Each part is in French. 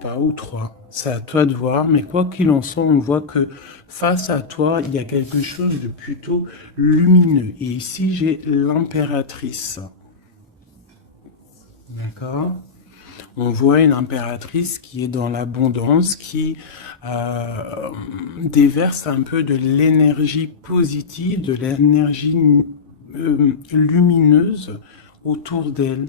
pas ou trois. C'est à toi de voir, mais quoi qu'il en soit, on voit que face à toi, il y a quelque chose de plutôt lumineux. Et ici, j'ai l'impératrice. D'accord? On voit une impératrice qui est dans l'abondance, qui déverse un peu de l'énergie positive, de l'énergie lumineuse autour d'elle.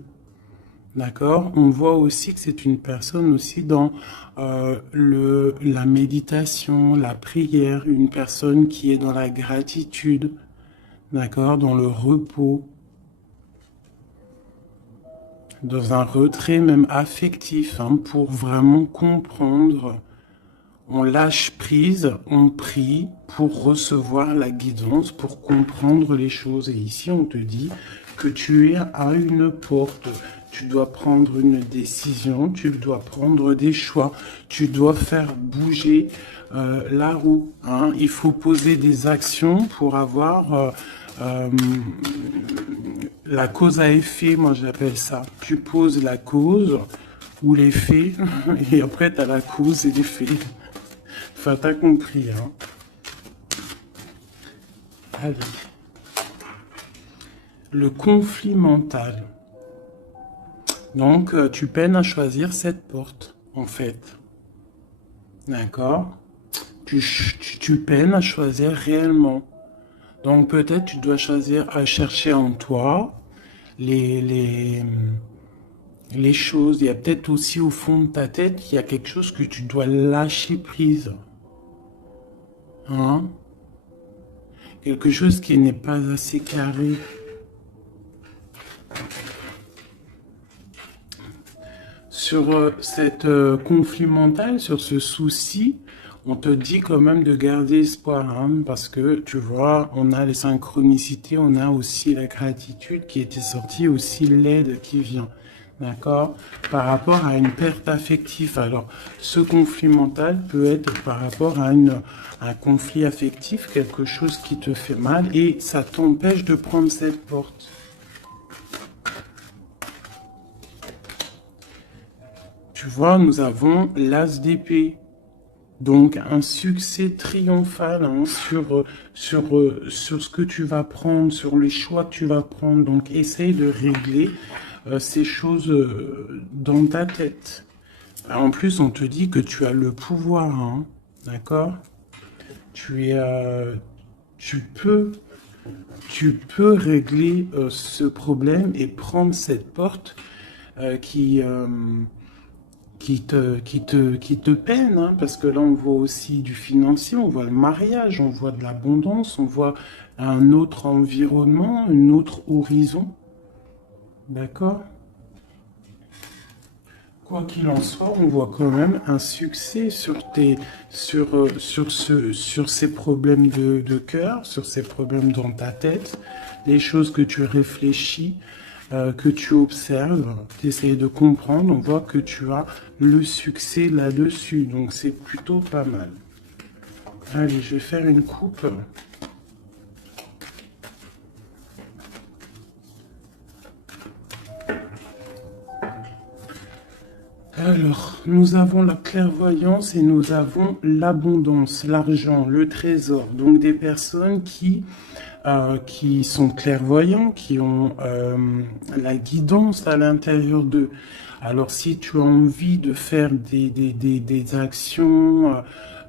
D'accord? On voit aussi que c'est une personne aussi dans la méditation, la prière, une personne qui est dans la gratitude, d'accord? Dans le repos, dans un retrait même affectif, hein, pour vraiment comprendre. On lâche prise, on prie pour recevoir la guidance, pour comprendre les choses. Et ici, on te dit que tu es à une porte. Tu dois prendre une décision, tu dois prendre des choix, tu dois faire bouger la roue, hein. Il faut poser des actions pour avoir la cause à effet, moi j'appelle ça. Tu poses la cause ou l'effet, et après tu as la cause et l'effet. Enfin, t'as compris, hein. Allez. Le conflit mental. Donc, tu peines à choisir cette porte, en fait. D'accord? Tu peines à choisir réellement. Donc, peut-être tu dois choisir à chercher en toi les, les, les choses. Il y a peut-être aussi au fond de ta tête, il y a quelque chose que tu dois lâcher prise. Hein? Quelque chose qui n'est pas assez carré. Sur cette conflit mental, sur ce souci, on te dit quand même de garder espoir, hein, parce que tu vois, on a les synchronicités, on a aussi la gratitude qui était sortie, aussi l'aide qui vient, d'accord? Par rapport à une perte affective. Alors, ce conflit mental peut être par rapport à un conflit affectif, quelque chose qui te fait mal, et ça t'empêche de prendre cette porte. Tu vois, nous avons l'as d'épée. Donc un succès triomphal, hein, sur ce que tu vas prendre, sur les choix que tu vas prendre. Donc essaye de régler ces choses dans ta tête. En plus, on te dit que tu as le pouvoir, hein, d'accord? Tu es, tu peux, tu peux régler ce problème et prendre cette porte qui qui te peine, hein, parce que là, on voit aussi du financier, on voit le mariage, on voit de l'abondance, on voit un autre environnement, un autre horizon. D'accord? Quoi qu'il en soit, on voit quand même un succès sur ces problèmes de cœur, sur ces problèmes dans ta tête, les choses que tu réfléchis, que tu observes, tu essayes de comprendre, on voit que tu as le succès là-dessus, donc c'est plutôt pas mal. Allez, je vais faire une coupe. Alors, nous avons la clairvoyance et nous avons l'abondance, l'argent, le trésor. Donc des personnes qui sont clairvoyants, qui ont la guidance à l'intérieur d'eux. Alors si tu as envie de faire des actions,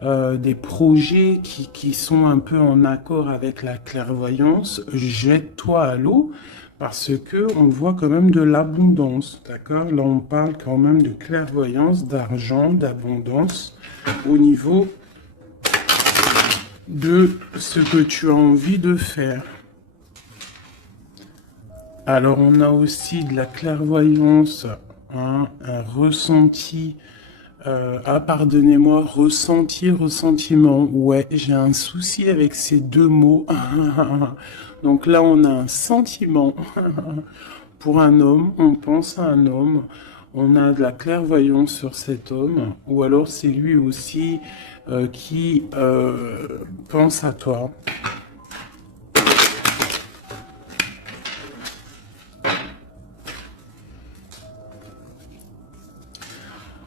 des projets qui sont un peu en accord avec la clairvoyance, jette-toi à l'eau parce que on voit quand même de l'abondance, d'accord? Là on parle quand même de clairvoyance, d'argent, d'abondance au niveau de ce que tu as envie de faire. Alors on a aussi de la clairvoyance, hein, un ressenti. Pardonnez-moi, ressenti, ressentiment. Ouais, j'ai un souci avec ces deux mots. Donc là, on a un sentiment pour un homme, on pense à un homme, on a de la clairvoyance sur cet homme, ou alors c'est lui aussi qui pense à toi.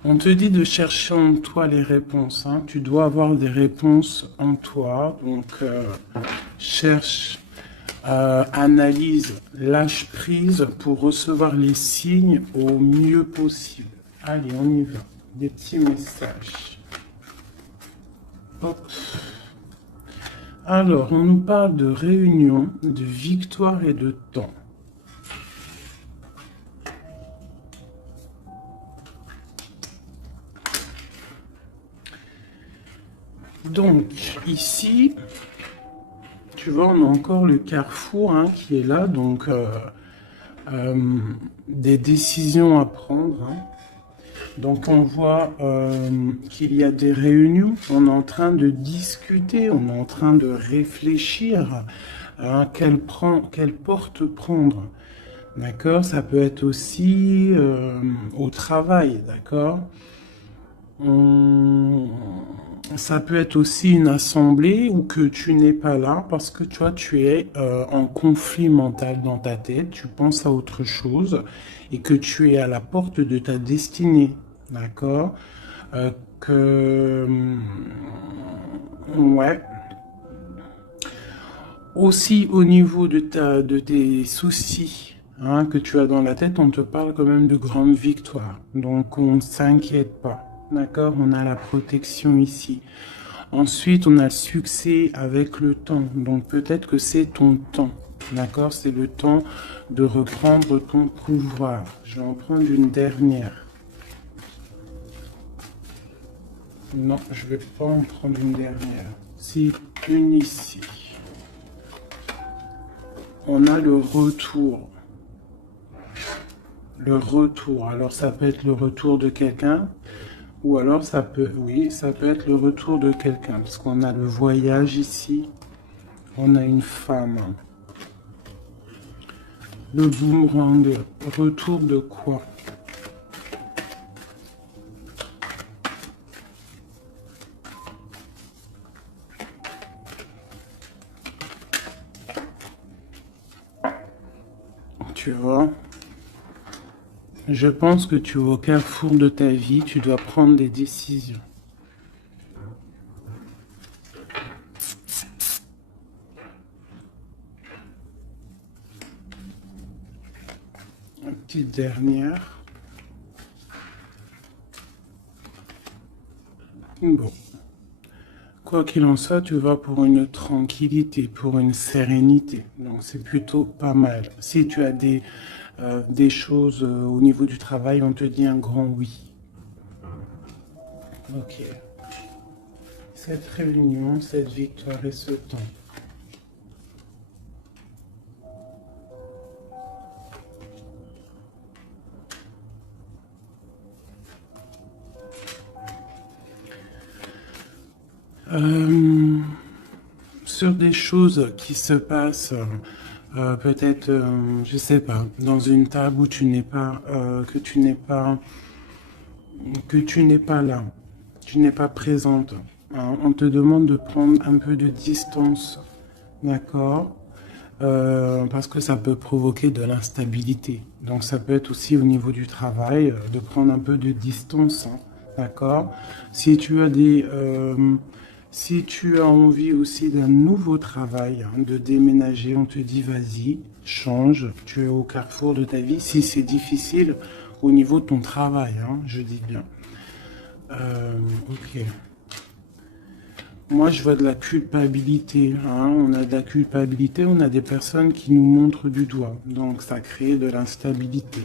On te dit de chercher en toi les réponses, hein. Tu dois avoir des réponses en toi. Donc, cherche, analyse, lâche prise pour recevoir les signes au mieux possible. Allez, on y va. Des petits messages. Hop. Alors, on nous parle de réunion, de victoire et de temps. Donc, ici, tu vois, on a encore le carrefour hein, qui est là. Donc, des décisions à prendre. Hein. Donc, on voit qu'il y a des réunions. On est en train de discuter, on est en train de réfléchir à quelle porte prendre. D'accord? Ça peut être aussi au travail, d'accord? Ça peut être aussi une assemblée où que tu n'es pas là parce que tu vois, tu es en conflit mental dans ta tête, tu penses à autre chose et que tu es à la porte de ta destinée, d'accord? Que... Ouais. Aussi au niveau de tes soucis hein, que tu as dans la tête, on te parle quand même de grandes victoires. Donc on ne s'inquiète pas. D'accord? On a la protection ici. Ensuite, on a le succès avec le temps. Donc peut-être que c'est ton temps. D'accord? C'est le temps de reprendre ton pouvoir. Je vais en prendre une dernière. Non, je vais pas en prendre une dernière. C'est une ici. On a le retour. Le retour. Alors ça peut être le retour de quelqu'un. Ou alors ça peut, oui, ça peut être le retour de quelqu'un. Parce qu'on a le voyage ici. On a une femme. Le boomerang. Retour de quoi? Tu vois? Je pense que tu es au carrefour de ta vie. Tu dois prendre des décisions. Une petite dernière. Bon. Quoi qu'il en soit, tu vas pour une tranquillité, pour une sérénité. Donc c'est plutôt pas mal. Si tu as des choses au niveau du travail, on te dit un grand oui. Ok. Cette réunion, cette victoire et ce temps. Sur des choses qui se passent, peut-être, je sais pas, dans une table où tu n'es pas, que tu n'es pas là, tu n'es pas présente. Hein. On te demande de prendre un peu de distance, d'accord? Parce que ça peut provoquer de l'instabilité. Donc ça peut être aussi au niveau du travail, de prendre un peu de distance, hein, d'accord? Si tu as si tu as envie aussi d'un nouveau travail, hein, de déménager, on te dit vas-y, change, tu es au carrefour de ta vie. Si c'est difficile au niveau de ton travail, hein, je dis bien. Ok. Moi, je vois de la culpabilité. Hein. On a de la culpabilité, on a des personnes qui nous montrent du doigt. Donc, ça crée de l'instabilité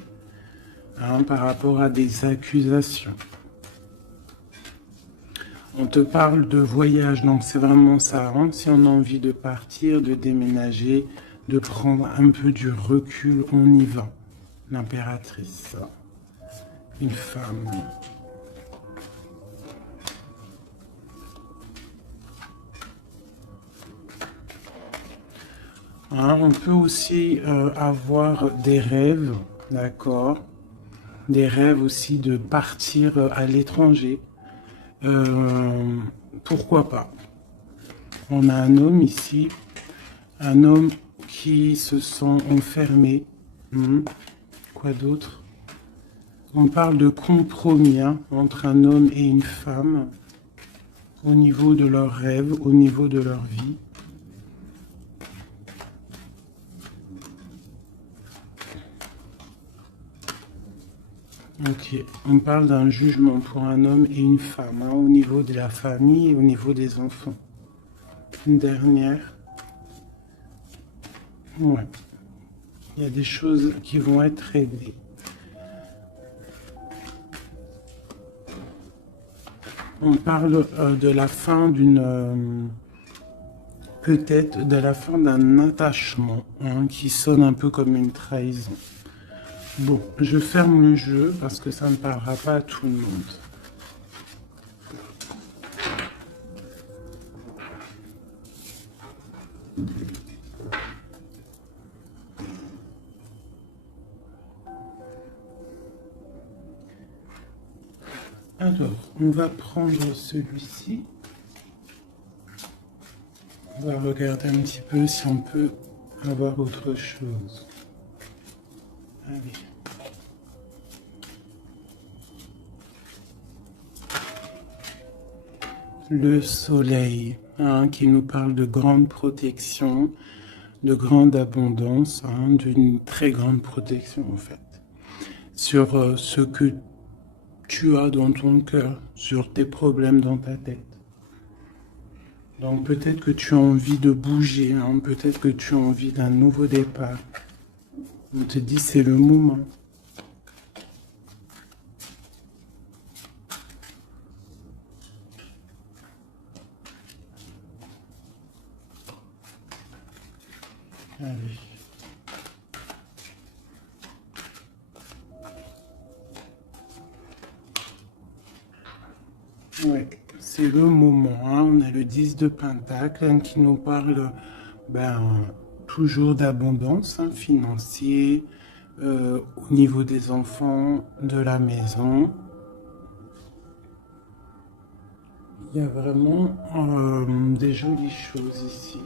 hein, par rapport à des accusations. On te parle de voyage, donc c'est vraiment ça. Hein. Si on a envie de partir, de déménager, de prendre un peu du recul, on y va. L'impératrice, une femme. Hein, on peut aussi avoir des rêves, d'accord? Des rêves aussi de partir à l'étranger. Pourquoi pas? On a un homme ici, un homme qui se sent enfermé. Quoi d'autre? On parle de compromis hein, entre un homme et une femme au niveau de leurs rêves, au niveau de leur vie. Ok, on parle d'un jugement pour un homme et une femme, hein, au niveau de la famille et au niveau des enfants. Une dernière. Ouais. Il y a des choses qui vont être réglées. On parle de la fin d'une... peut-être de la fin d'un attachement hein, qui sonne un peu comme une trahison. Bon, je ferme le jeu parce que ça ne parlera pas à tout le monde. Alors, on va prendre celui-ci. On va regarder un petit peu si on peut avoir autre chose. Allez. Le soleil, hein, qui nous parle de grande protection, de grande abondance, hein, d'une très grande protection en fait, sur ce que tu as dans ton cœur, sur tes problèmes dans ta tête. Donc peut-être que tu as envie de bouger, hein, peut-être que tu as envie d'un nouveau départ. On te dit c'est le moment. Allez. Ouais, c'est le moment. Hein. On a le 10 de Pentacle hein, qui nous parle toujours d'abondance hein, financière au niveau des enfants, de la maison. Il y a vraiment des jolies choses ici.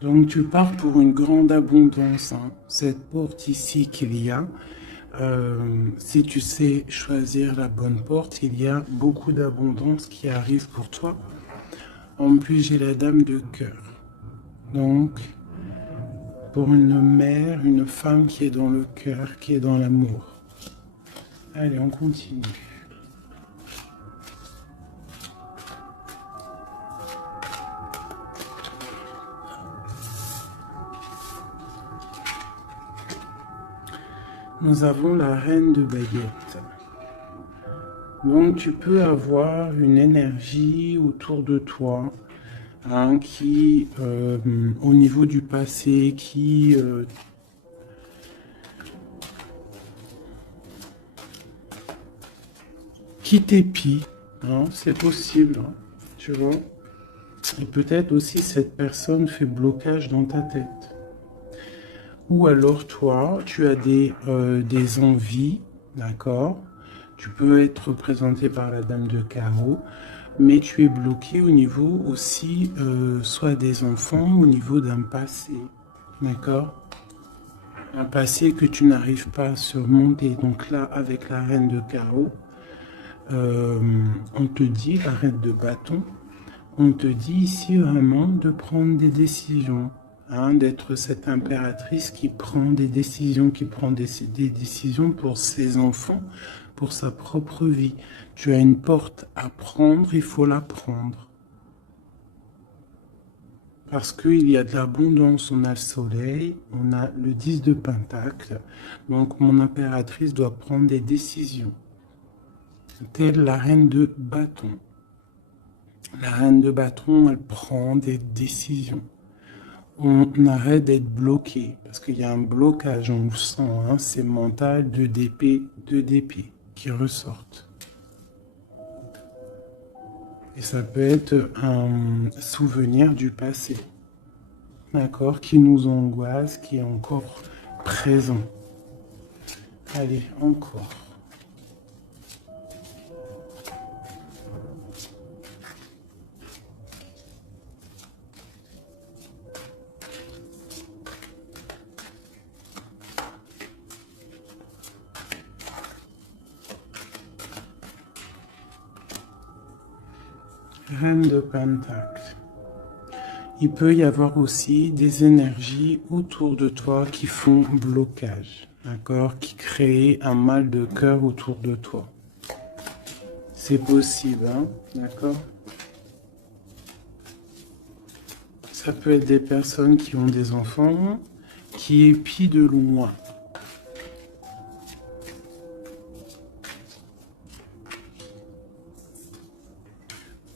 Donc tu pars pour une grande abondance. Hein. Cette porte ici qu'il y a, si tu sais choisir la bonne porte, il y a beaucoup d'abondance qui arrive pour toi. En plus, j'ai la dame de cœur. Donc, pour une mère, une femme qui est dans le cœur, qui est dans l'amour. Allez, on continue. Nous avons la reine de baguettes. Donc tu peux avoir une énergie autour de toi hein, qui, au niveau du passé, qui t'épie. Hein, c'est possible, hein, tu vois. Et peut-être aussi cette personne fait blocage dans ta tête. Ou alors toi, tu as des envies, d'accord? Tu peux être représenté par la dame de carreau, mais tu es bloqué au niveau aussi, soit des enfants, au niveau d'un passé, d'accord? Un passé que tu n'arrives pas à surmonter. Donc là, avec la reine de carreau, on te dit, la reine de bâton, on te dit ici vraiment de prendre des décisions. Hein, d'être cette impératrice qui prend des décisions, qui prend des décisions pour ses enfants, pour sa propre vie. Tu as une porte à prendre, il faut la prendre. Parce qu'il y a de l'abondance, on a le soleil, on a le 10 de Pentacle. Donc mon impératrice doit prendre des décisions. Telle la reine de bâton. La reine de bâton, elle prend des décisions. On arrête d'être bloqué, parce qu'il y a un blocage, on le sent, hein, c'est mental, deux d'épée qui ressortent. Et ça peut être un souvenir du passé, d'accord, qui nous angoisse, qui est encore présent. Allez, encore. Reine de Pentacle. Il peut y avoir aussi des énergies autour de toi qui font blocage, d'accord, qui créent un mal de cœur autour de toi. C'est possible, hein, d'accord? Ça peut être des personnes qui ont des enfants, qui épient de loin.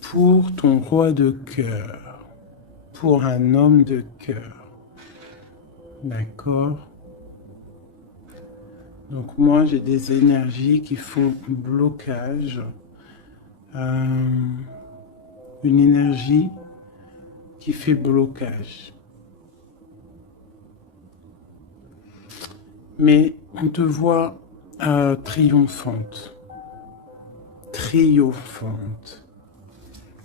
Pour ton roi de cœur, pour un homme de cœur, d'accord? Donc moi j'ai des énergies qui font blocage, une énergie qui fait blocage. Mais on te voit triomphante, triomphante.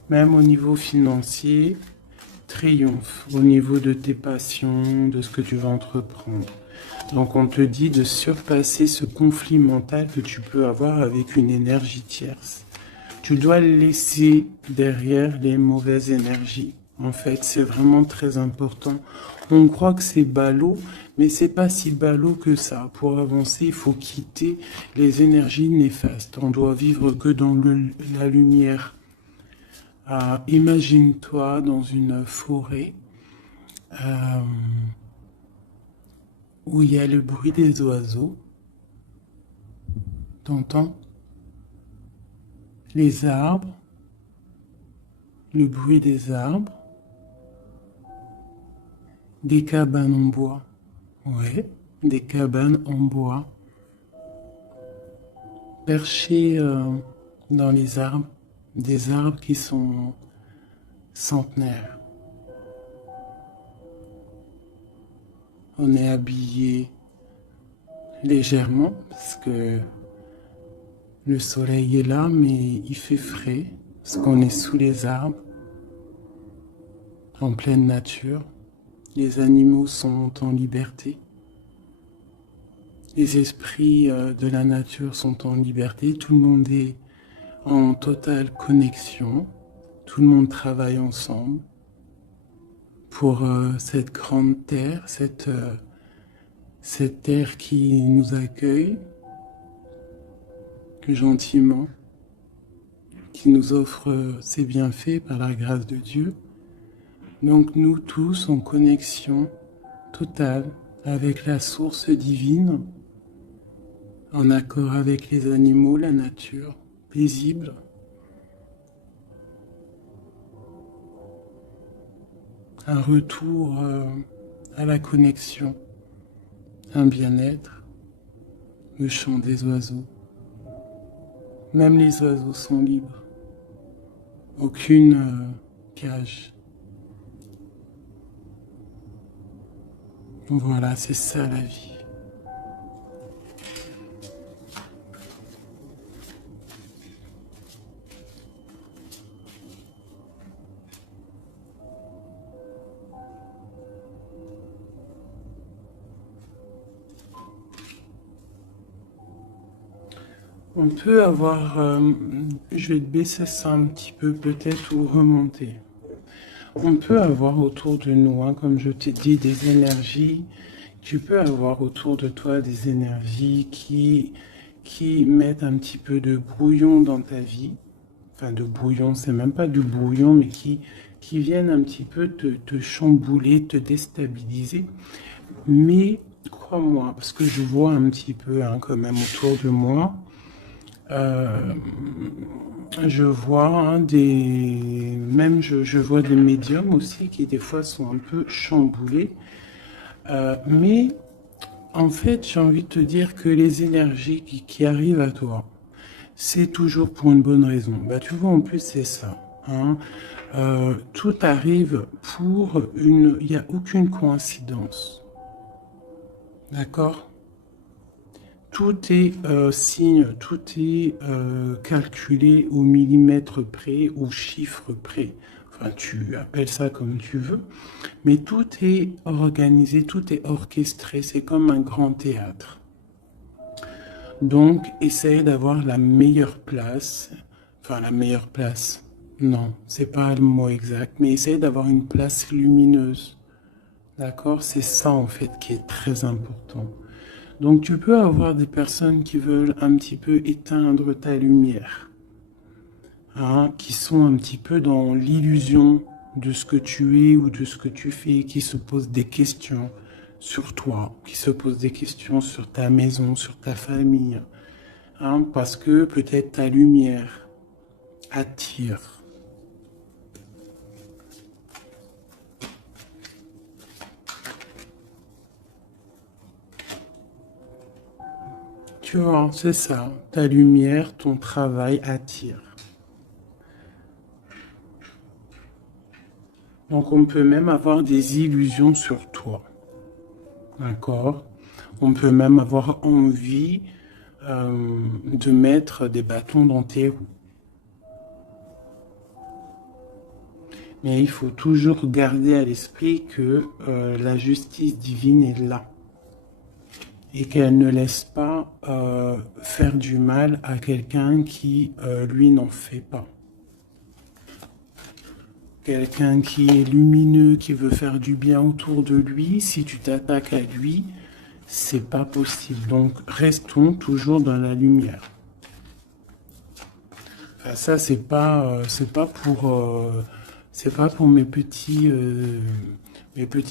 Même au niveau financier, triomphe. Au niveau de tes passions, de ce que tu vas entreprendre. Donc on te dit de surpasser ce conflit mental que tu peux avoir avec une énergie tierce. Tu dois laisser derrière les mauvaises énergies. En fait, c'est vraiment très important. On croit que c'est ballot, mais c'est pas si ballot que ça. Pour avancer, il faut quitter les énergies néfastes. On doit vivre que dans la lumière. Imagine-toi dans une forêt où il y a le bruit des oiseaux. T'entends? Les arbres, le bruit des arbres, des cabanes en bois. Ouais, des cabanes en bois. Perchées dans les arbres, des arbres qui sont centenaires. On est habillé légèrement parce que le soleil est là, mais il fait frais parce qu'on est sous les arbres, en pleine nature. Les animaux sont en liberté. Les esprits de la nature sont en liberté. Tout le monde est en totale connexion. Tout le monde travaille ensemble pour cette grande terre, cette terre qui nous accueille gentiment, qui nous offre ses bienfaits par la grâce de Dieu. Donc nous tous en connexion totale avec la source divine, en accord avec les animaux, la nature, paisible. Un retour à la connexion, un bien-être, le chant des oiseaux. Même les oiseaux sont libres. Aucune cage. Voilà, c'est ça la vie. On peut avoir, je vais te baisser ça un petit peu peut-être ou remonter. On peut avoir autour de nous, hein, comme je t'ai dit, des énergies. Tu peux avoir autour de toi des énergies qui mettent un petit peu de brouillon dans ta vie. Enfin, de brouillon, c'est même pas du brouillon, mais qui viennent un petit peu te chambouler, te déstabiliser. Mais crois-moi, parce que je vois un petit peu hein, quand même autour de moi, je vois hein, je vois des médiums aussi qui des fois sont un peu chamboulés. Mais en fait, j'ai envie de te dire que les énergies qui arrivent à toi, c'est toujours pour une bonne raison. Bah, tu vois, en plus, c'est ça. Hein. Tout arrive pour une... Il n'y a aucune coïncidence. D'accord? Tout est signe, tout est calculé au millimètre près, au chiffre près. Enfin, tu appelles ça comme tu veux. Mais tout est organisé, tout est orchestré. C'est comme un grand théâtre. Donc, essaye d'avoir la meilleure place. Enfin, la meilleure place. Non, c'est pas le mot exact, mais essaye d'avoir une place lumineuse. D'accord? C'est ça en fait qui est très important. Donc tu peux avoir des personnes qui veulent un petit peu éteindre ta lumière, hein, qui sont un petit peu dans l'illusion de ce que tu es ou de ce que tu fais, qui se posent des questions sur toi, qui se posent des questions sur ta maison, sur ta famille, hein, parce que peut-être ta lumière attire. Tu vois, c'est ça. Ta lumière, ton travail attire. Donc on peut même avoir des illusions sur toi. D'accord? On peut même avoir envie de mettre des bâtons dans tes roues. Mais il faut toujours garder à l'esprit que la justice divine est là et qu'elle ne laisse pas faire du mal à quelqu'un qui, lui, n'en fait pas. Quelqu'un qui est lumineux, qui veut faire du bien autour de lui, si tu t'attaques à lui, c'est pas possible. Donc restons toujours dans la lumière. Enfin, ça c'est pas pour mes petits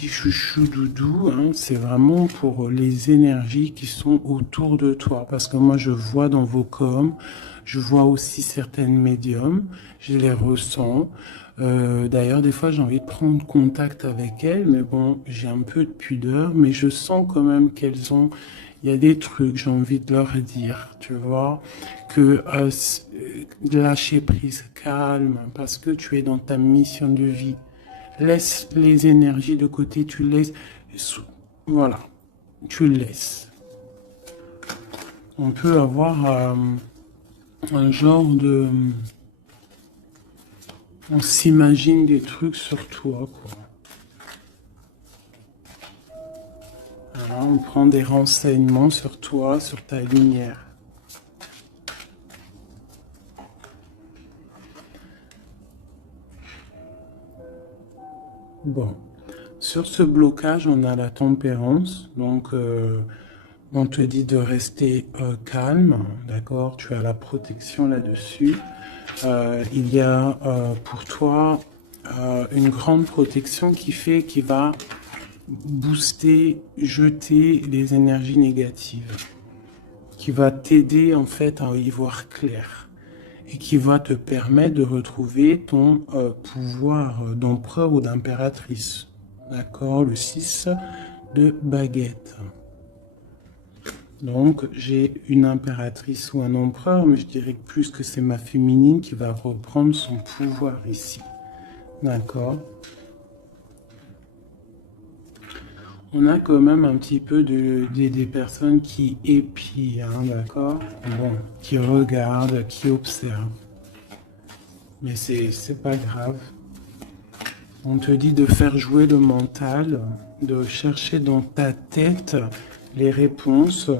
chouchous doudous, hein. C'est vraiment pour les énergies qui sont autour de toi. Parce que moi je vois dans vos coms, je vois aussi certaines médiums, je les ressens. D'ailleurs, des fois, j'ai envie de prendre contact avec elles, mais bon, j'ai un peu de pudeur, mais je sens quand même qu'elles ont, il y a des trucs, j'ai envie de leur dire, tu vois, que lâcher prise, calme, parce que tu es dans ta mission de vie. Laisse les énergies de côté, tu laisses, voilà, tu laisses. On peut avoir un genre de, on s'imagine des trucs sur toi, quoi. Voilà, on prend des renseignements sur toi, sur ta lumière. Bon, sur ce blocage, on a la tempérance. Donc, on te dit de rester calme, d'accord? Tu as la protection là-dessus. Il y a pour toi une grande protection qui va booster, jeter les énergies négatives, qui va t'aider en fait à y voir clair et qui va te permettre de retrouver ton pouvoir d'empereur ou d'impératrice. D'accord? Le 6 de baguette. Donc j'ai une impératrice ou un empereur, mais je dirais que plus que c'est ma féminine qui va reprendre son pouvoir ici. D'accord? On a quand même un petit peu des personnes qui épient, hein, d'accord? Bon, qui regardent, qui observent. Mais c'est pas grave. On te dit de faire jouer le mental, de chercher dans ta tête les réponses,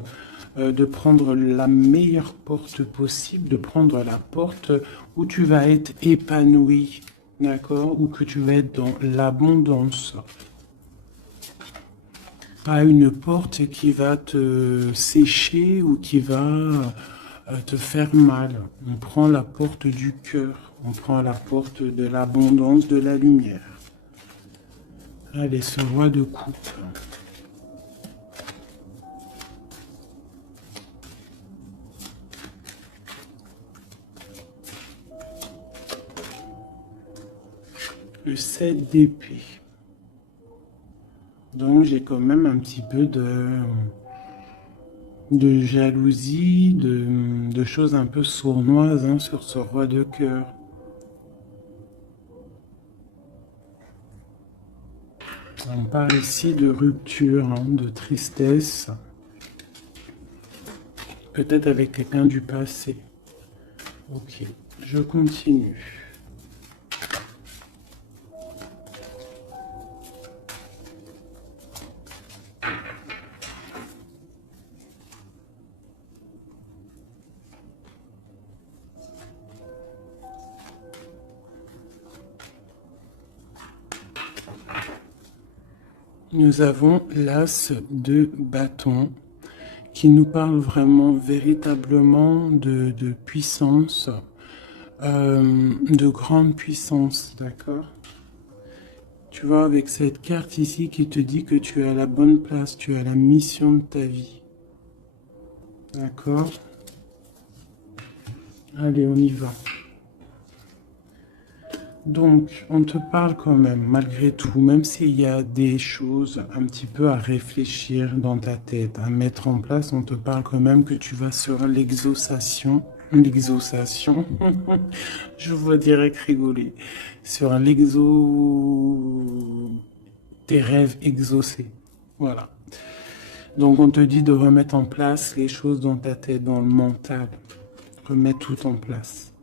de prendre la meilleure porte possible, de prendre la porte où tu vas être épanoui, d'accord? Où que tu vas être dans l'abondance. Pas une porte qui va te sécher ou qui va te faire mal. On prend la porte du cœur, on prend la porte de l'abondance, de la lumière. Allez, ce roi de coupe. Le 7 d'épée. Donc j'ai quand même un petit peu de jalousie, de choses un peu sournoises, hein, sur ce roi de cœur. On parle ici de rupture, hein, de tristesse, peut-être avec quelqu'un du passé. Ok, je continue. nous avons l'as de bâton qui nous parle vraiment, véritablement de puissance, de grande puissance, d'accord? Tu vois, avec cette carte ici qui te dit que tu es à la bonne place, tu as la mission de ta vie. D'accord? Allez, on y va. Donc, on te parle quand même, malgré tout, même s'il y a des choses un petit peu à réfléchir dans ta tête, à mettre en place, on te parle quand même que tu vas sur l'exaucation. L'exaucation, je vois direct rigoler. Sur tes rêves exaucés. Voilà. Donc, on te dit de remettre en place les choses dans ta tête, dans le mental. Remettre tout en place.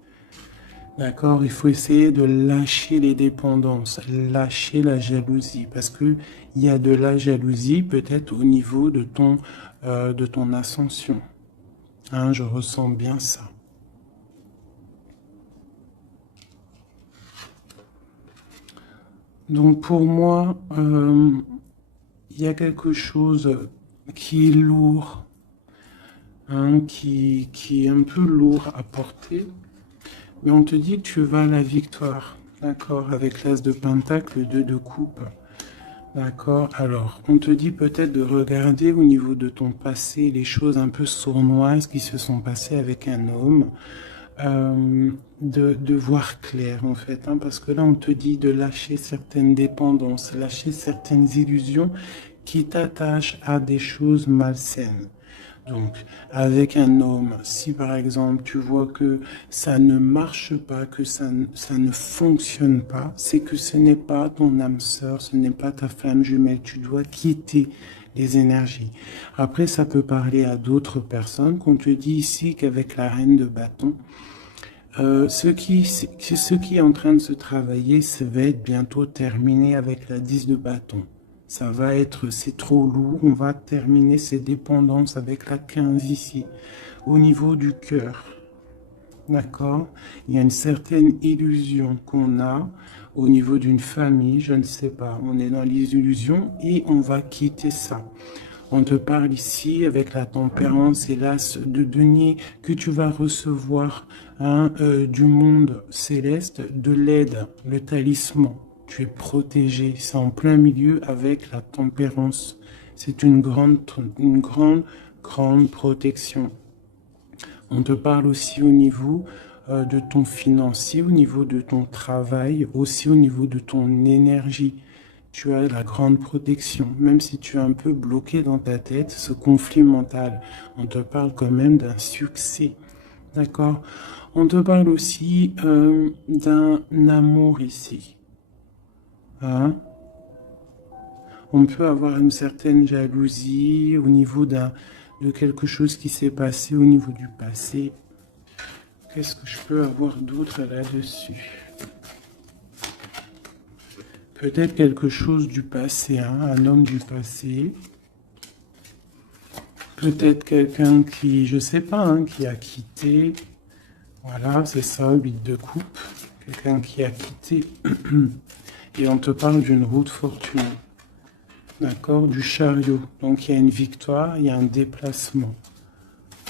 D'accord, il faut essayer de lâcher les dépendances, lâcher la jalousie, parce que il y a de la jalousie peut-être au niveau de ton ascension. Hein, je ressens bien ça. Donc pour moi, il y a quelque chose qui est lourd, hein, qui est un peu lourd à porter. Mais on te dit que tu vas à la victoire, d'accord, avec l'as de pentacle, le 2 de coupe, d'accord. Alors, on te dit peut-être de regarder au niveau de ton passé les choses un peu sournoises qui se sont passées avec un homme, de voir clair en fait, hein, parce que là on te dit de lâcher certaines dépendances, lâcher certaines illusions qui t'attachent à des choses malsaines. Donc, avec un homme, si par exemple tu vois que ça ne marche pas, que ça ne fonctionne pas, c'est que ce n'est pas ton âme sœur, ce n'est pas ta flamme jumelle. Tu dois quitter les énergies. Après, ça peut parler à d'autres personnes, qu'on te dit ici qu'avec la reine de bâton, ce qui est en train de se travailler, ça va être bientôt terminé avec la 10 de bâton. Ça va être, c'est trop lourd, on va terminer ces dépendances avec la 15 ici, au niveau du cœur. D'accord? Il y a une certaine illusion qu'on a au niveau d'une famille, je ne sais pas. On est dans les illusions et on va quitter ça. On te parle ici avec la tempérance et l'as de denier que tu vas recevoir, hein, du monde céleste, de l'aide, le talisman. Tu es protégé, c'est en plein milieu avec la tempérance. C'est une grande, grande protection. On te parle aussi au niveau de ton financier, au niveau de ton travail, aussi au niveau de ton énergie. Tu as la grande protection, même si tu es un peu bloqué dans ta tête, ce conflit mental. On te parle quand même d'un succès. D'accord? On te parle aussi d'un amour ici. Hein? On peut avoir une certaine jalousie au niveau de quelque chose qui s'est passé au niveau du passé. Qu'est-ce que je peux avoir d'autre là-dessus? Peut-être quelque chose du passé, hein, un homme du passé. Peut-être quelqu'un qui, je sais pas, hein, qui a quitté. Voilà, c'est ça, 8 de coupe. Quelqu'un qui a quitté. Et on te parle d'une route fortunée. D'accord, du chariot. Donc il y a une victoire, il y a un déplacement.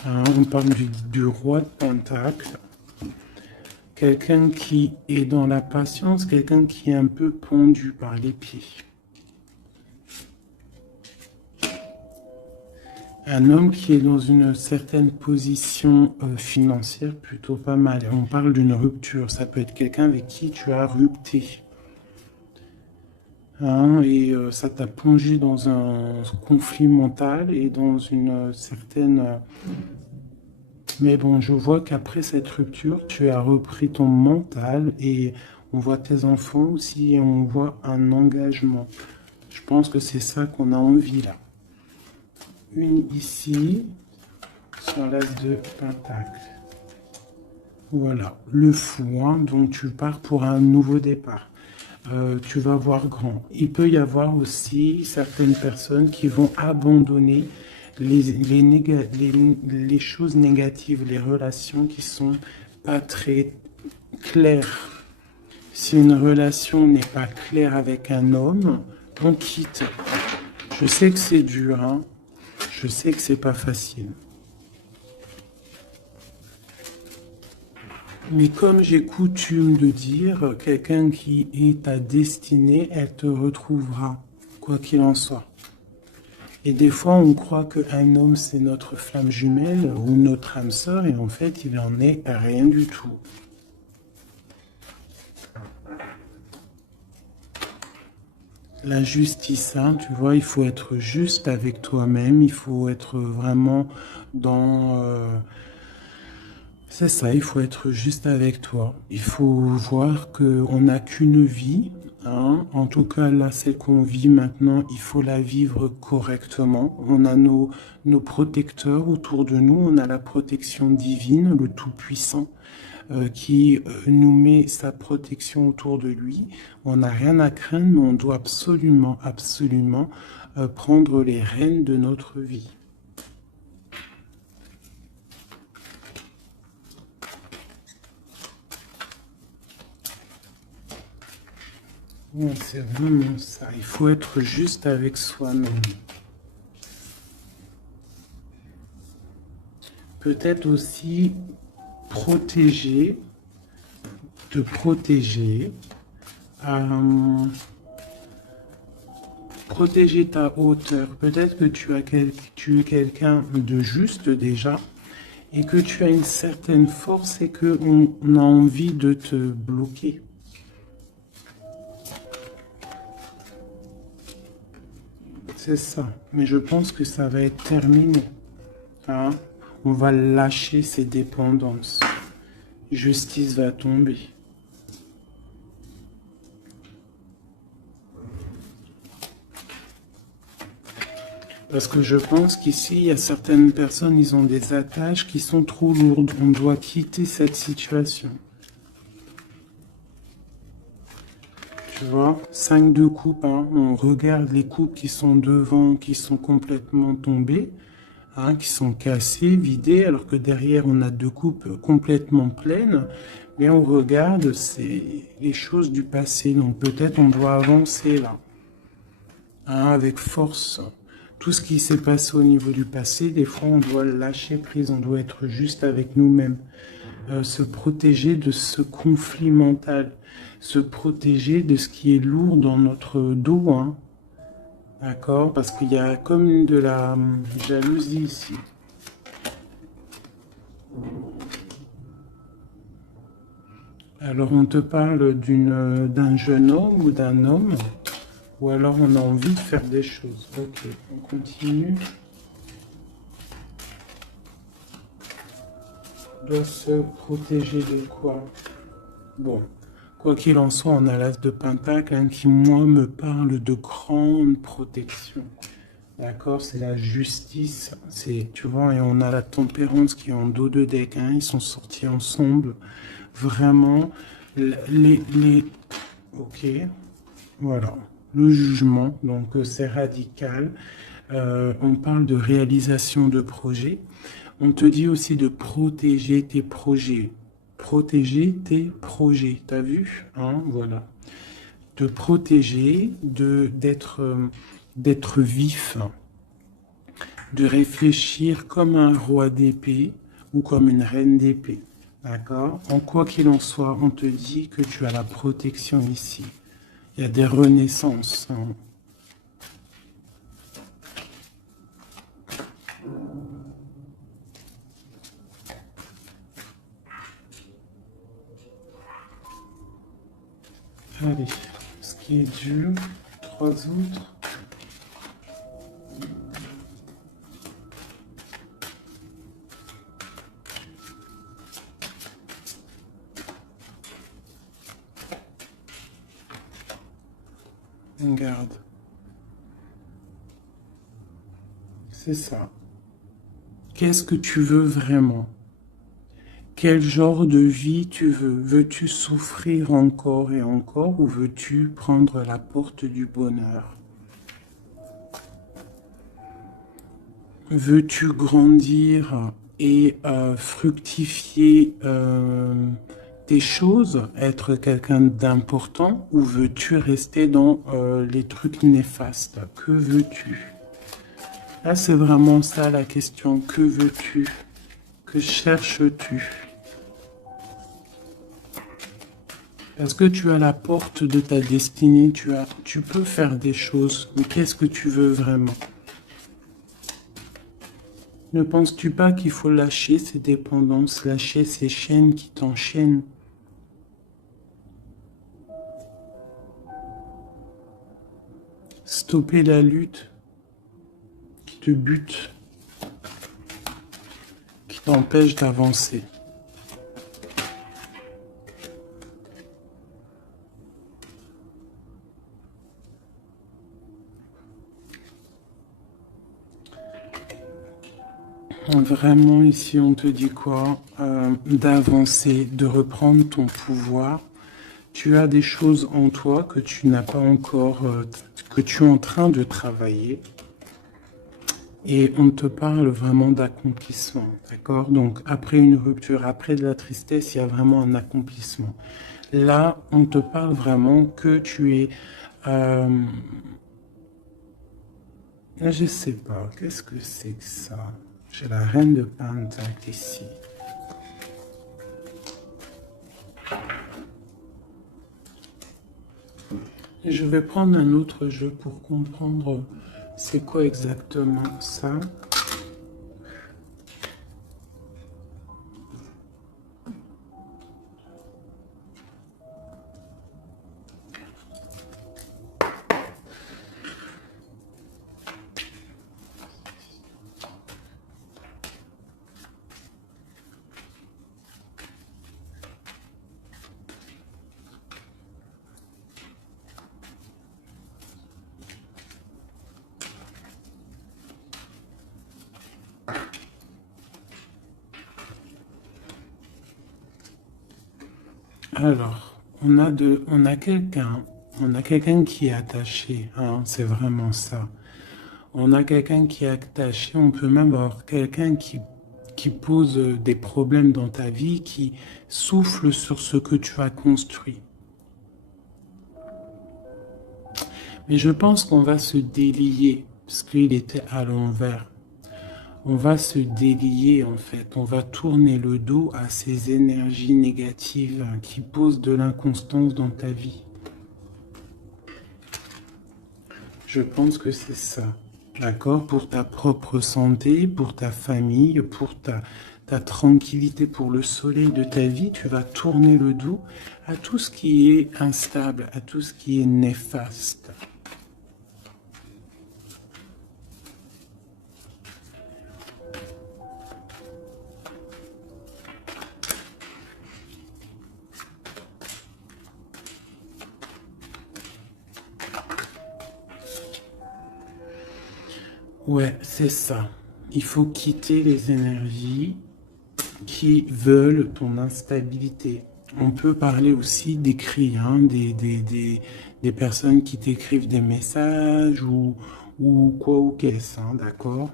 Hein, on parle du roi de Pentacle. Quelqu'un qui est dans la patience, quelqu'un qui est un peu pendu par les pieds. Un homme qui est dans une certaine position financière plutôt pas mal. On parle d'une rupture. Ça peut être quelqu'un avec qui tu as rupté. Hein, et ça t'a plongé dans un conflit mental et dans une certaine... Mais bon, je vois qu'après cette rupture, tu as repris ton mental et on voit tes enfants aussi et on voit un engagement. Je pense que c'est ça qu'on a envie là. Une ici, sur l'as de pentacle. Voilà, le fou, hein, donc tu pars pour un nouveau départ. Tu vas voir grand. Il peut y avoir aussi certaines personnes qui vont abandonner les choses négatives, les relations qui sont pas très claires. Si une relation n'est pas claire avec un homme, on quitte. Je sais que c'est dur, hein. Je sais que c'est pas facile. Mais comme j'ai coutume de dire, quelqu'un qui est ta destinée, elle te retrouvera, quoi qu'il en soit. Et des fois, on croit qu'un homme, c'est notre flamme jumelle ou notre âme sœur, et en fait, il en est rien du tout. La justice, hein, tu vois, il faut être juste avec toi-même, il faut être vraiment dans... c'est ça, il faut être juste avec toi. Il faut voir qu'on n'a qu'une vie, hein. En tout cas, là, celle qu'on vit maintenant, il faut la vivre correctement. On a nos protecteurs autour de nous, on a la protection divine, le Tout-Puissant, qui nous met sa protection autour de lui. On n'a rien à craindre, mais on doit absolument, absolument prendre les rênes de notre vie. Ouais, c'est vraiment ça. Il faut être juste avec soi-même. Peut-être aussi protéger, te protéger, euh, protéger ta hauteur. Peut-être que tu es quelqu'un de juste déjà et que tu as une certaine force et qu'on a envie de te bloquer. C'est ça. Mais je pense que ça va être terminé. Hein? On va lâcher ces dépendances. Justice va tomber. Parce que je pense qu'ici, il y a certaines personnes, ils ont des attaches qui sont trop lourdes. On doit quitter cette situation. Tu vois, 5 de coupe, hein. On regarde les coupes qui sont devant, qui sont complètement tombées, hein, qui sont cassées, vidées, alors que derrière, on a 2 coupes complètement pleines. Mais on regarde, c'est les choses du passé. Donc peut-être on doit avancer là, hein, avec force. Tout ce qui s'est passé au niveau du passé, des fois, on doit lâcher prise, on doit être juste avec nous-mêmes. Se protéger de ce conflit mental, se protéger de ce qui est lourd dans notre dos, hein. D'accord? Parce qu'il y a comme de la jalousie ici. Alors on te parle d'un jeune homme ou d'un homme, ou alors on a envie de faire des choses. Ok, on continue. Doit se protéger de quoi? Bon, quoi qu'il en soit, on a l'as de Pentacle, hein, qui, moi, me parle de grande protection. D'accord? C'est la justice. Tu vois, et on a la tempérance qui est en dos de deck, hein, ils sont sortis ensemble. Vraiment, ok, voilà. Le jugement, donc c'est radical. On parle de réalisation de projets. On te dit aussi de protéger tes projets. Protéger tes projets. T'as vu? Hein, voilà. De protéger, d'être vif, de réfléchir comme un roi d'épée ou comme une reine d'épée. D'accord? En quoi qu'il en soit, on te dit que tu as la protection ici. Il y a des renaissances, hein. Allez, ce qui est dur, 3 autres. Regarde. C'est ça. Qu'est-ce que tu veux vraiment? Quel genre de vie tu veux? Veux-tu souffrir encore et encore ou veux-tu prendre la porte du bonheur? Veux-tu grandir et fructifier tes choses, être quelqu'un d'important, ou veux-tu rester dans les trucs néfastes? Que veux-tu? Là, c'est vraiment ça la question. Que veux-tu? Que cherches-tu? Parce que tu as la porte de ta destinée, tu peux faire des choses, mais qu'est-ce que tu veux vraiment? Ne penses-tu pas qu'il faut lâcher ces dépendances, lâcher ces chaînes qui t'enchaînent? Stopper la lutte qui te bute, qui t'empêche d'avancer. Vraiment, ici, on te dit quoi? D'avancer, de reprendre ton pouvoir. Tu as des choses en toi que tu n'as pas encore, que tu es en train de travailler. Et on te parle vraiment d'accomplissement, d'accord? Donc, après une rupture, après de la tristesse, il y a vraiment un accomplissement. Là, on te parle vraiment que tu es... je sais pas, qu'est-ce que c'est que ça? J'ai la reine de Pentacle ici. Et je vais prendre un autre jeu pour comprendre c'est quoi exactement ça. Alors, on a quelqu'un qui est attaché, hein, c'est vraiment ça. On a quelqu'un qui est attaché, on peut même avoir quelqu'un qui pose des problèmes dans ta vie, qui souffle sur ce que tu as construit. Mais je pense qu'on va se délier, parce qu'il était à l'envers. On va se délier en fait, on va tourner le dos à ces énergies négatives qui posent de l'inconstance dans ta vie. Je pense que c'est ça, d'accord? Pour ta propre santé, pour ta famille, pour ta tranquillité, pour le soleil de ta vie, tu vas tourner le dos à tout ce qui est instable, à tout ce qui est néfaste. Ouais, c'est ça. Il faut quitter les énergies qui veulent ton instabilité. On peut parler aussi d'écrits, hein, des personnes qui t'écrivent des messages ou quoi ou qu'est-ce, hein, d'accord?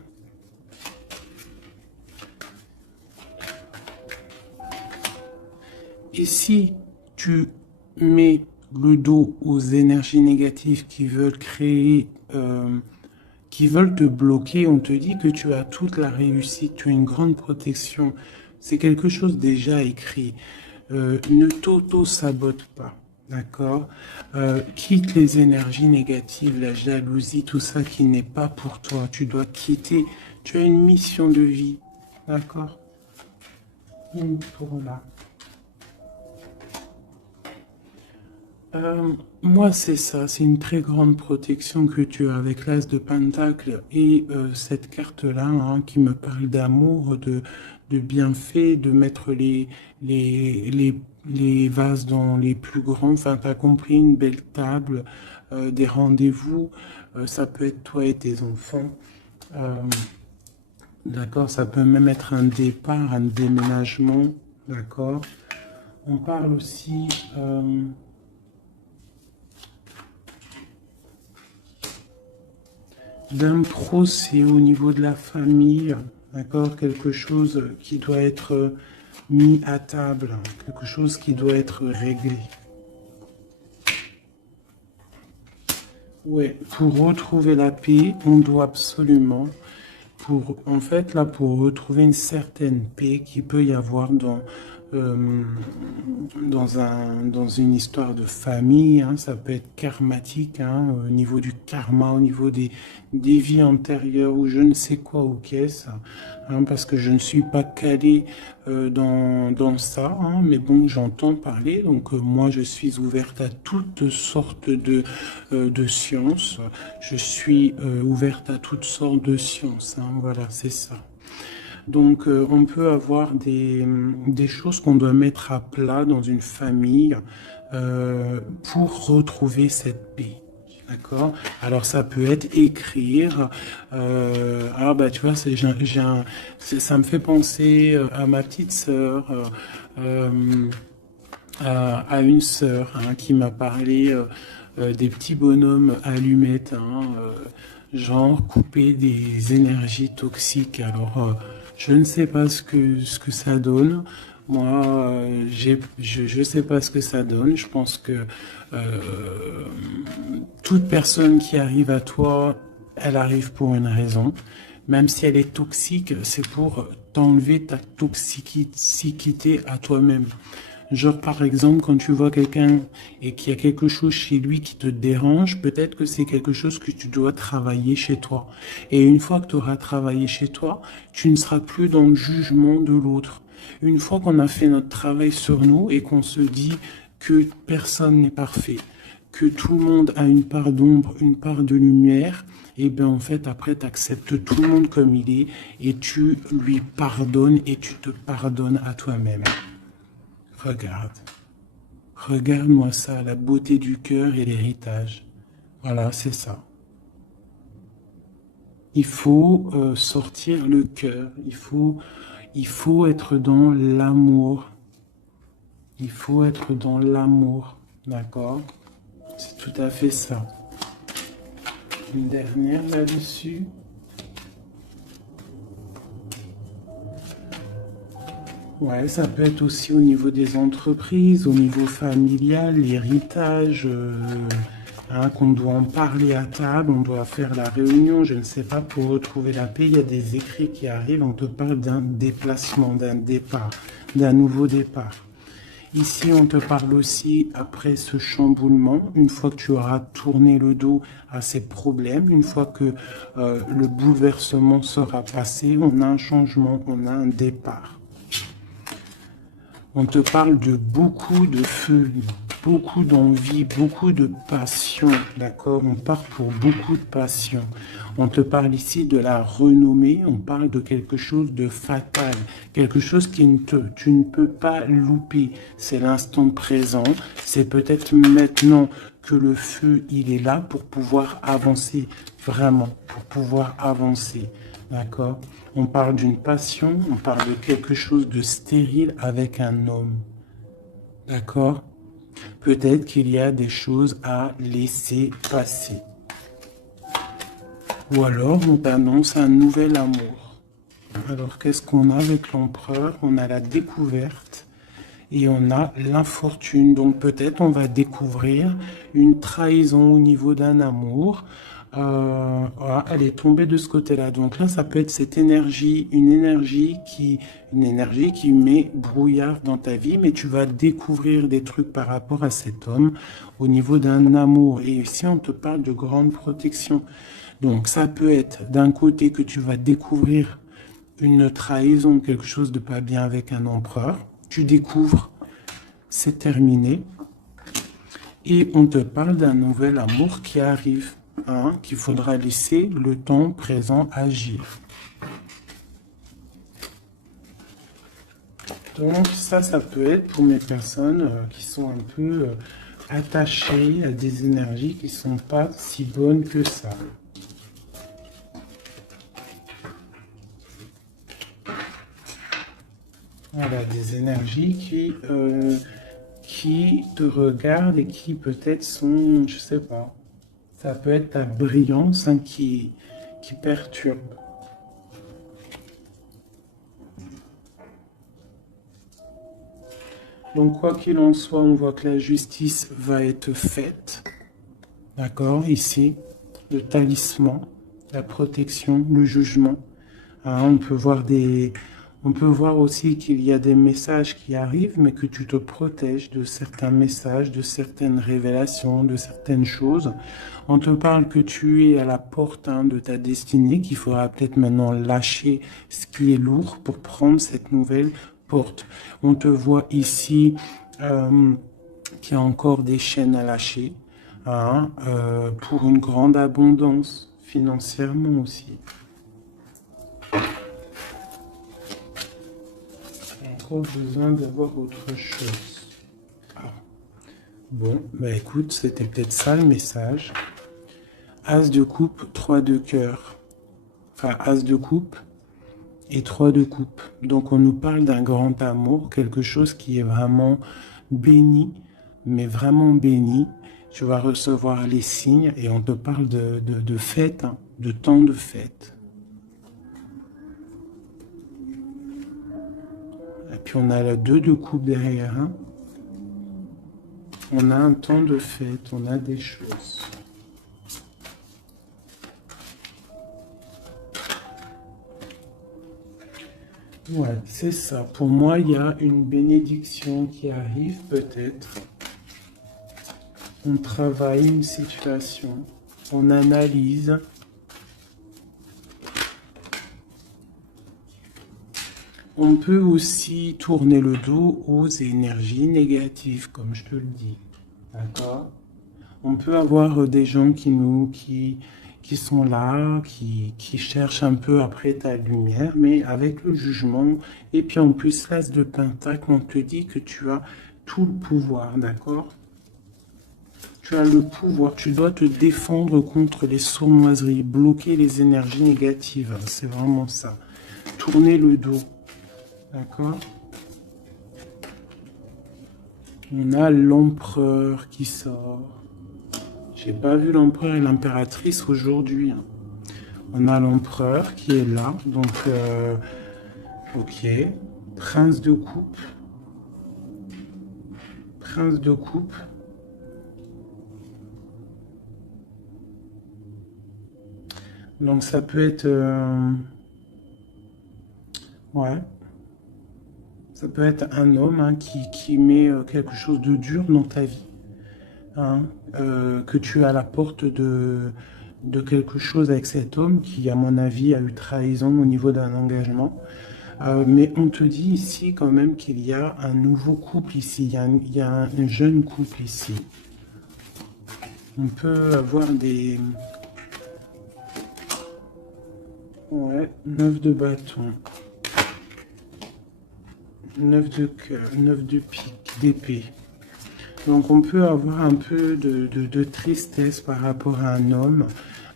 Et si tu mets le dos aux énergies négatives qui veulent créer, qui veulent te bloquer, on te dit que tu as toute la réussite, tu as une grande protection. C'est quelque chose déjà écrit. Ne t'auto-sabote pas, d'accord? Quitte les énergies négatives, la jalousie, tout ça qui n'est pas pour toi. Tu dois quitter. Tu as une mission de vie, d'accord? Pour là. Moi, c'est ça, c'est une très grande protection que tu as avec l'As de Pentacle et cette carte-là, hein, qui me parle d'amour, de bienfait, de mettre les vases dans les plus grands, enfin, tu as compris, une belle table, des rendez-vous, ça peut être toi et tes enfants, euh, d'accord, ça peut même être un départ, un déménagement, d'accord. On parle aussi... d'un procès au niveau de la famille, d'accord, quelque chose qui doit être mis à table, quelque chose qui doit être réglé. Ouais, pour retrouver la paix, on doit absolument, en fait, là, pour retrouver une certaine paix qu'il peut y avoir euh, dans une histoire de famille, hein, ça peut être karmatique, hein, au niveau du karma, au niveau des vies antérieures ou je ne sais quoi ou qu'est-ce, hein, parce que je ne suis pas calé dans ça, hein, mais bon, j'entends parler, donc moi je suis ouverte à toutes sortes de sciences, je suis ouverte à toutes sortes de sciences, hein, voilà, c'est ça. Donc, on peut avoir des choses qu'on doit mettre à plat dans une famille pour retrouver cette paix. D'accord? Alors, ça peut être écrire. Ah, bah, tu vois, ça me fait penser à ma petite sœur, à une sœur hein, qui m'a parlé des petits bonhommes allumettes, hein, genre couper des énergies toxiques. Alors, je ne sais pas ce que ça donne. Moi, je sais pas ce que ça donne. Je pense que euh, toute personne qui arrive à toi, elle arrive pour une raison. Même si elle est toxique, c'est pour t'enlever ta toxicité à toi-même. Genre, par exemple, quand tu vois quelqu'un et qu'il y a quelque chose chez lui qui te dérange, peut-être que c'est quelque chose que tu dois travailler chez toi. Et une fois que tu auras travaillé chez toi, tu ne seras plus dans le jugement de l'autre. Une fois qu'on a fait notre travail sur nous et qu'on se dit que personne n'est parfait, que tout le monde a une part d'ombre, une part de lumière, et bien en fait après tu acceptes tout le monde comme il est et tu lui pardonnes et tu te pardonnes à toi-même. Regarde, regarde-moi ça, la beauté du cœur et l'héritage. Voilà, c'est ça. Il faut sortir le cœur, il faut être dans l'amour. Il faut être dans l'amour, d'accord? C'est tout à fait ça. Une dernière là-dessus. Ouais, ça peut être aussi au niveau des entreprises, au niveau familial, l'héritage, hein, qu'on doit en parler à table, on doit faire la réunion, je ne sais pas, pour retrouver la paix. Il y a des écrits qui arrivent, on te parle d'un déplacement, d'un départ, d'un nouveau départ. Ici, on te parle aussi, après ce chamboulement, une fois que tu auras tourné le dos à ces problèmes, une fois que le bouleversement sera passé, on a un changement, on a un départ. On te parle de beaucoup de feu, beaucoup d'envie, beaucoup de passion, d'accord? On part pour beaucoup de passion. On te parle ici de la renommée, on parle de quelque chose de fatal, quelque chose tu ne peux pas louper. C'est l'instant présent, c'est peut-être maintenant que le feu, il est là pour pouvoir avancer, vraiment, pour pouvoir avancer. D'accord? On parle d'une passion, on parle de quelque chose de stérile avec un homme. D'accord? Peut-être qu'il y a des choses à laisser passer. Ou alors on t'annonce un nouvel amour. Alors qu'est-ce qu'on a avec l'empereur? On a la découverte et on a l'infortune. Donc peut-être on va découvrir une trahison au niveau d'un amour. Voilà, elle est tombée de ce côté-là. Donc là, ça peut être cette énergie, une énergie qui met brouillard dans ta vie, mais tu vas découvrir des trucs par rapport à cet homme au niveau d'un amour. Et ici, on te parle de grande protection. Donc ça peut être d'un côté que tu vas découvrir une trahison, quelque chose de pas bien avec un empereur. Tu découvres, c'est terminé. Et on te parle d'un nouvel amour qui arrive, hein, qu'il faudra laisser le temps présent agir. Donc ça peut être pour mes personnes qui sont un peu attachées à des énergies qui ne sont pas si bonnes que ça. Voilà, des énergies qui te regardent et qui peut-être sont, je sais pas, ça peut être ta brillance hein, qui perturbe. Donc, quoi qu'il en soit, on voit que la justice va être faite. D'accord? Ici, le talisman, la protection, le jugement. Hein, on peut voir aussi qu'il y a des messages qui arrivent, mais que tu te protèges de certains messages, de certaines révélations, de certaines choses. On te parle que tu es à la porte de ta destinée, qu'il faudra peut-être maintenant lâcher ce qui est lourd pour prendre cette nouvelle porte. On te voit ici qu'il y a encore des chaînes à lâcher, hein, pour une grande abondance financièrement aussi. Trop besoin d'avoir autre chose. Ah. Bon, bah écoute, c'était peut-être ça le message. As de coupe, 3 de cœur. Enfin, as de coupe et 3 de coupe. Donc on nous parle d'un grand amour, quelque chose qui est vraiment béni, mais vraiment béni. Tu vas recevoir les signes et on te parle de fête, hein, de temps de fête. Et puis on a la 2 de coupe derrière. Hein. On a un temps de fête, on a des choses. Ouais, c'est ça. Pour moi, il y a une bénédiction qui arrive peut-être. On travaille une situation, on analyse. On peut aussi tourner le dos aux énergies négatives, comme je te le dis. D'accord? On peut avoir des gens qui sont là, qui cherchent un peu après ta lumière, mais avec le jugement. Et puis en plus, l'as de pentacle, on te dit que tu as tout le pouvoir, d'accord? Tu as le pouvoir, tu dois te défendre contre les sournoiseries, bloquer les énergies négatives, c'est vraiment ça. Tourner le dos. D'accord? On a l'empereur qui sort. J'ai pas vu l'empereur et l'impératrice aujourd'hui. On a l'empereur qui est là. Donc, ok. Prince de coupe. Prince de coupe. Donc, ça peut être... ouais. Ça peut être un homme, hein, qui met quelque chose de dur dans ta vie, hein, que tu es à la porte de quelque chose avec cet homme qui, à mon avis, a eu trahison au niveau d'un engagement. Mais on te dit ici quand même qu'il y a un nouveau couple ici, il y a un jeune couple ici. On peut avoir des... Ouais, 9 de bâton. 9 de cœur, 9 de pique, d'épée. Donc on peut avoir un peu de tristesse par rapport à un homme,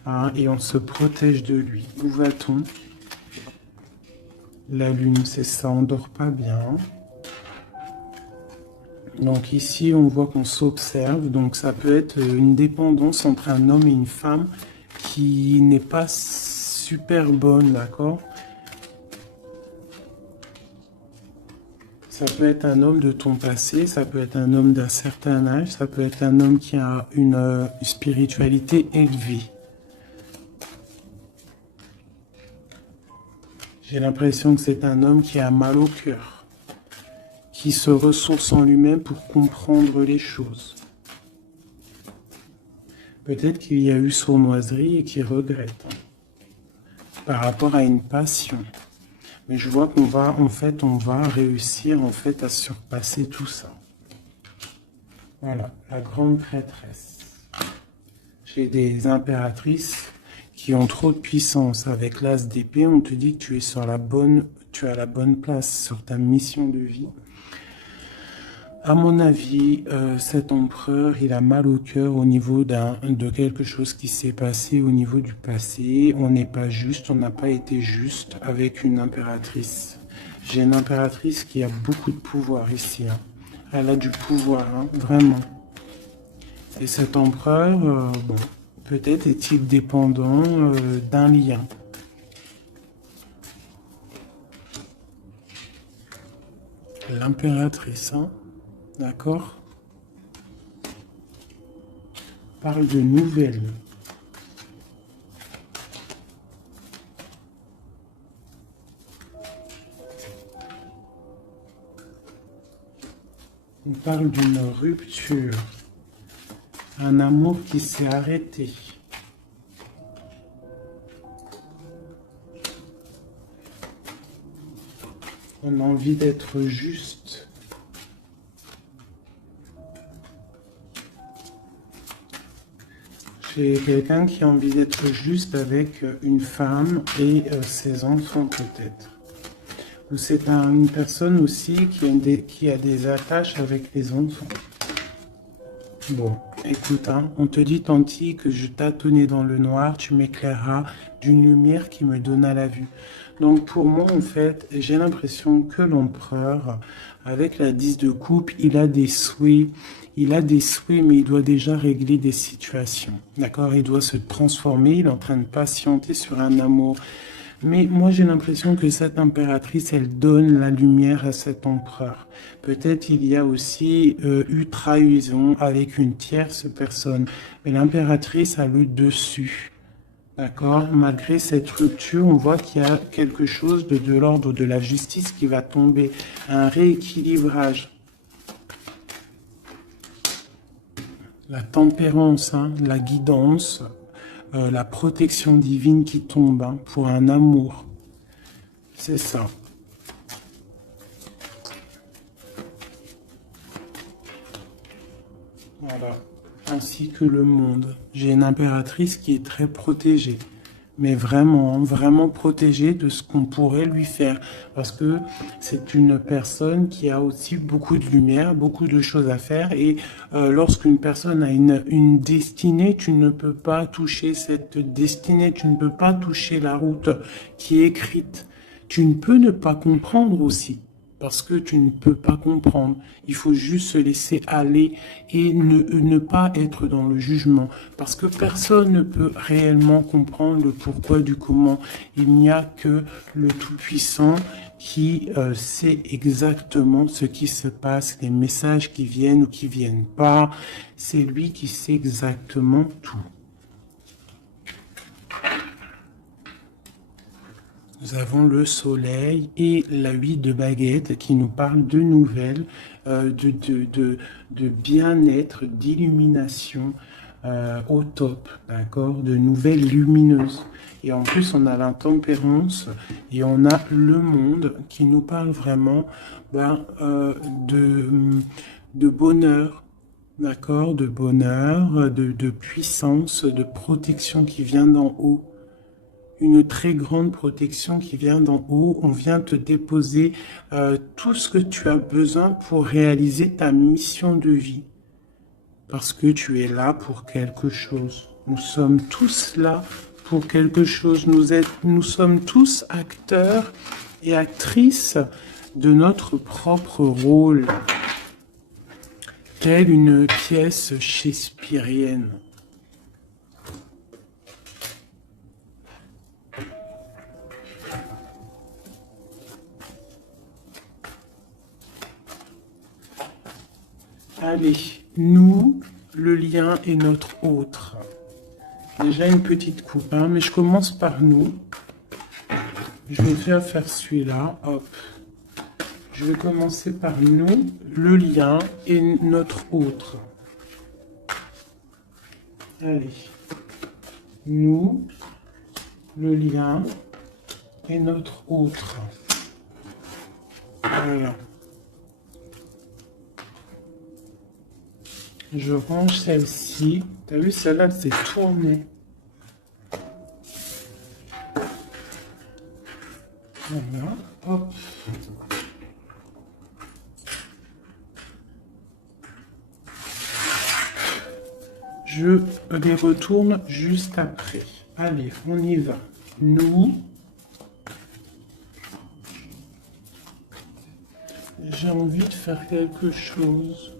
hein, et on se protège de lui. Où va-t-on? La lune, c'est ça, on dort pas bien. Donc ici, on voit qu'on s'observe. Donc ça peut être une dépendance entre un homme et une femme qui n'est pas super bonne, d'accord? Ça peut être un homme de ton passé, ça peut être un homme d'un certain âge, ça peut être un homme qui a une spiritualité élevée. J'ai l'impression que c'est un homme qui a mal au cœur, qui se ressource en lui-même pour comprendre les choses. Peut-être qu'il y a eu sournoiserie et qu'il regrette, hein, par rapport à une passion. Mais je vois qu'on va, en fait, on va réussir, en fait, à surpasser tout ça. Voilà, la grande prêtresse. J'ai des impératrices qui ont trop de puissance. Avec l'as d'épée, on te dit que tu es sur tu as la bonne place sur ta mission de vie. À mon avis, cet empereur, il a mal au cœur au niveau de quelque chose qui s'est passé au niveau du passé. On n'est pas juste, on n'a pas été juste avec une impératrice. J'ai une impératrice qui a beaucoup de pouvoir ici, hein. Elle a du pouvoir, hein, vraiment. Et cet empereur, bon, peut-être est-il dépendant d'un lien. L'impératrice, hein. D'accord? On parle de nouvelles. On parle d'une rupture. Un amour qui s'est arrêté. On a envie d'être juste. J'ai quelqu'un qui a envie d'être juste avec une femme et ses enfants peut-être. Ou c'est une personne aussi qui a des attaches avec les enfants. Bon, écoute, hein, on te dit Tanti que je tâtonnais dans le noir, tu m'éclaireras d'une lumière qui me donna la vue. Donc pour moi, en fait, j'ai l'impression que l'empereur, avec la 10 de coupe, il a des souhaits, mais il doit déjà régler des situations. D'accord? Il doit se transformer, il est en train de patienter sur un amour. Mais moi, j'ai l'impression que cette impératrice, elle donne la lumière à cet empereur. Peut-être il y a aussi eu trahison avec une tierce personne. Mais l'impératrice a le dessus. D'accord? Malgré cette rupture, on voit qu'il y a quelque chose de l'ordre de la justice qui va tomber. Un rééquilibrage. La tempérance, hein, la guidance, la protection divine qui tombe hein, pour un amour. C'est ça. Voilà. Ainsi que le monde. J'ai une impératrice qui est très protégée. Mais vraiment, vraiment protégée de ce qu'on pourrait lui faire. Parce que c'est une personne qui a aussi beaucoup de lumière, beaucoup de choses à faire. Et lorsqu'une personne a une destinée, tu ne peux pas toucher cette destinée. Tu ne peux pas toucher la route qui est écrite. Tu ne peux ne pas comprendre aussi. Parce que tu ne peux pas comprendre. Il faut juste se laisser aller et ne pas être dans le jugement. Parce que personne ne peut réellement comprendre le pourquoi du comment. Il n'y a que le Tout-Puissant qui sait exactement ce qui se passe, les messages qui viennent ou qui viennent pas. C'est lui qui sait exactement tout. Nous avons le soleil et la 8 de baguette qui nous parle de nouvelles, de bien-être, d'illumination au top, d'accord, de nouvelles lumineuses. Et en plus, on a l'intempérance et on a le monde qui nous parle vraiment de bonheur, d'accord, de bonheur, de puissance, de protection qui vient d'en haut. Une très grande protection qui vient d'en haut. On vient te déposer tout ce que tu as besoin pour réaliser ta mission de vie. Parce que tu es là pour quelque chose. Nous sommes tous là pour quelque chose. Nous sommes tous acteurs et actrices de notre propre rôle. Telle une pièce shakespearienne. Allez, nous, le lien est notre autre. Déjà une petite coupe, hein, mais je commence par nous. Je vais faire celui-là, hop. Je vais commencer par nous, le lien et notre autre. Allez, nous, le lien et notre autre. Voilà. Je range celle-ci. T'as vu, celle-là, elle s'est tournée. Voilà, hop. Je les retourne juste après. Allez, on y va. Nous. J'ai envie de faire quelque chose.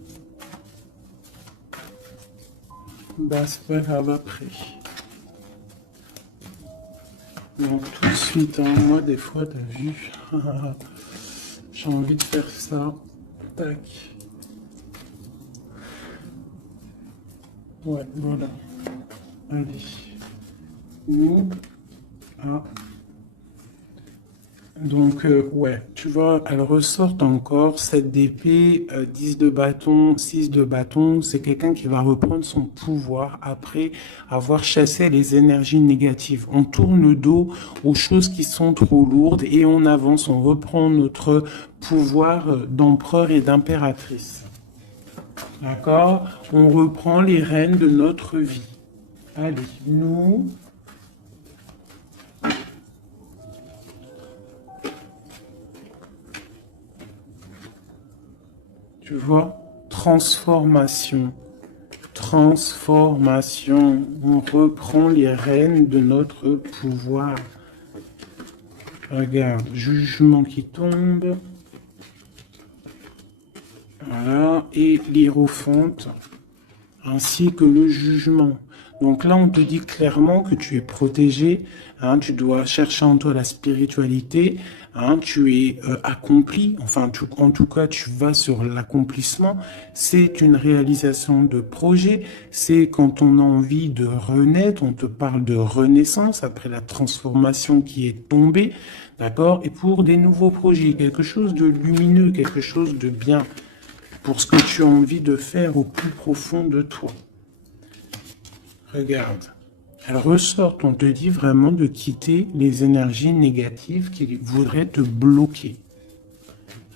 Bah, c'est pas grave après. Donc tout de suite, hein, moi des fois, t'as vu, j'ai envie de faire ça. Tac. Ouais, voilà. Allez. Nous, ah. Donc, ouais, tu vois, elle ressort encore 7 d'épée, 10 de bâton, 6 de bâton. C'est quelqu'un qui va reprendre son pouvoir après avoir chassé les énergies négatives. On tourne le dos aux choses qui sont trop lourdes et on avance, on reprend notre pouvoir d'empereur et d'impératrice. D'accord? On reprend les rênes de notre vie. Allez, nous, tu vois, transformation. Transformation. On reprend les rênes de notre pouvoir. Regarde, jugement qui tombe. Voilà, et l'hiérophante, ainsi que le jugement. Donc là, on te dit clairement que tu es protégé, hein, tu dois chercher en toi la spiritualité, hein, tu es accompli, enfin, en tout cas, tu vas sur l'accomplissement. C'est une réalisation de projet, c'est quand on a envie de renaître, on te parle de renaissance après la transformation qui est tombée, d'accord? Et pour des nouveaux projets, quelque chose de lumineux, quelque chose de bien, pour ce que tu as envie de faire au plus profond de toi. Regarde. Elle ressort, on te dit vraiment de quitter les énergies négatives qui voudraient te bloquer.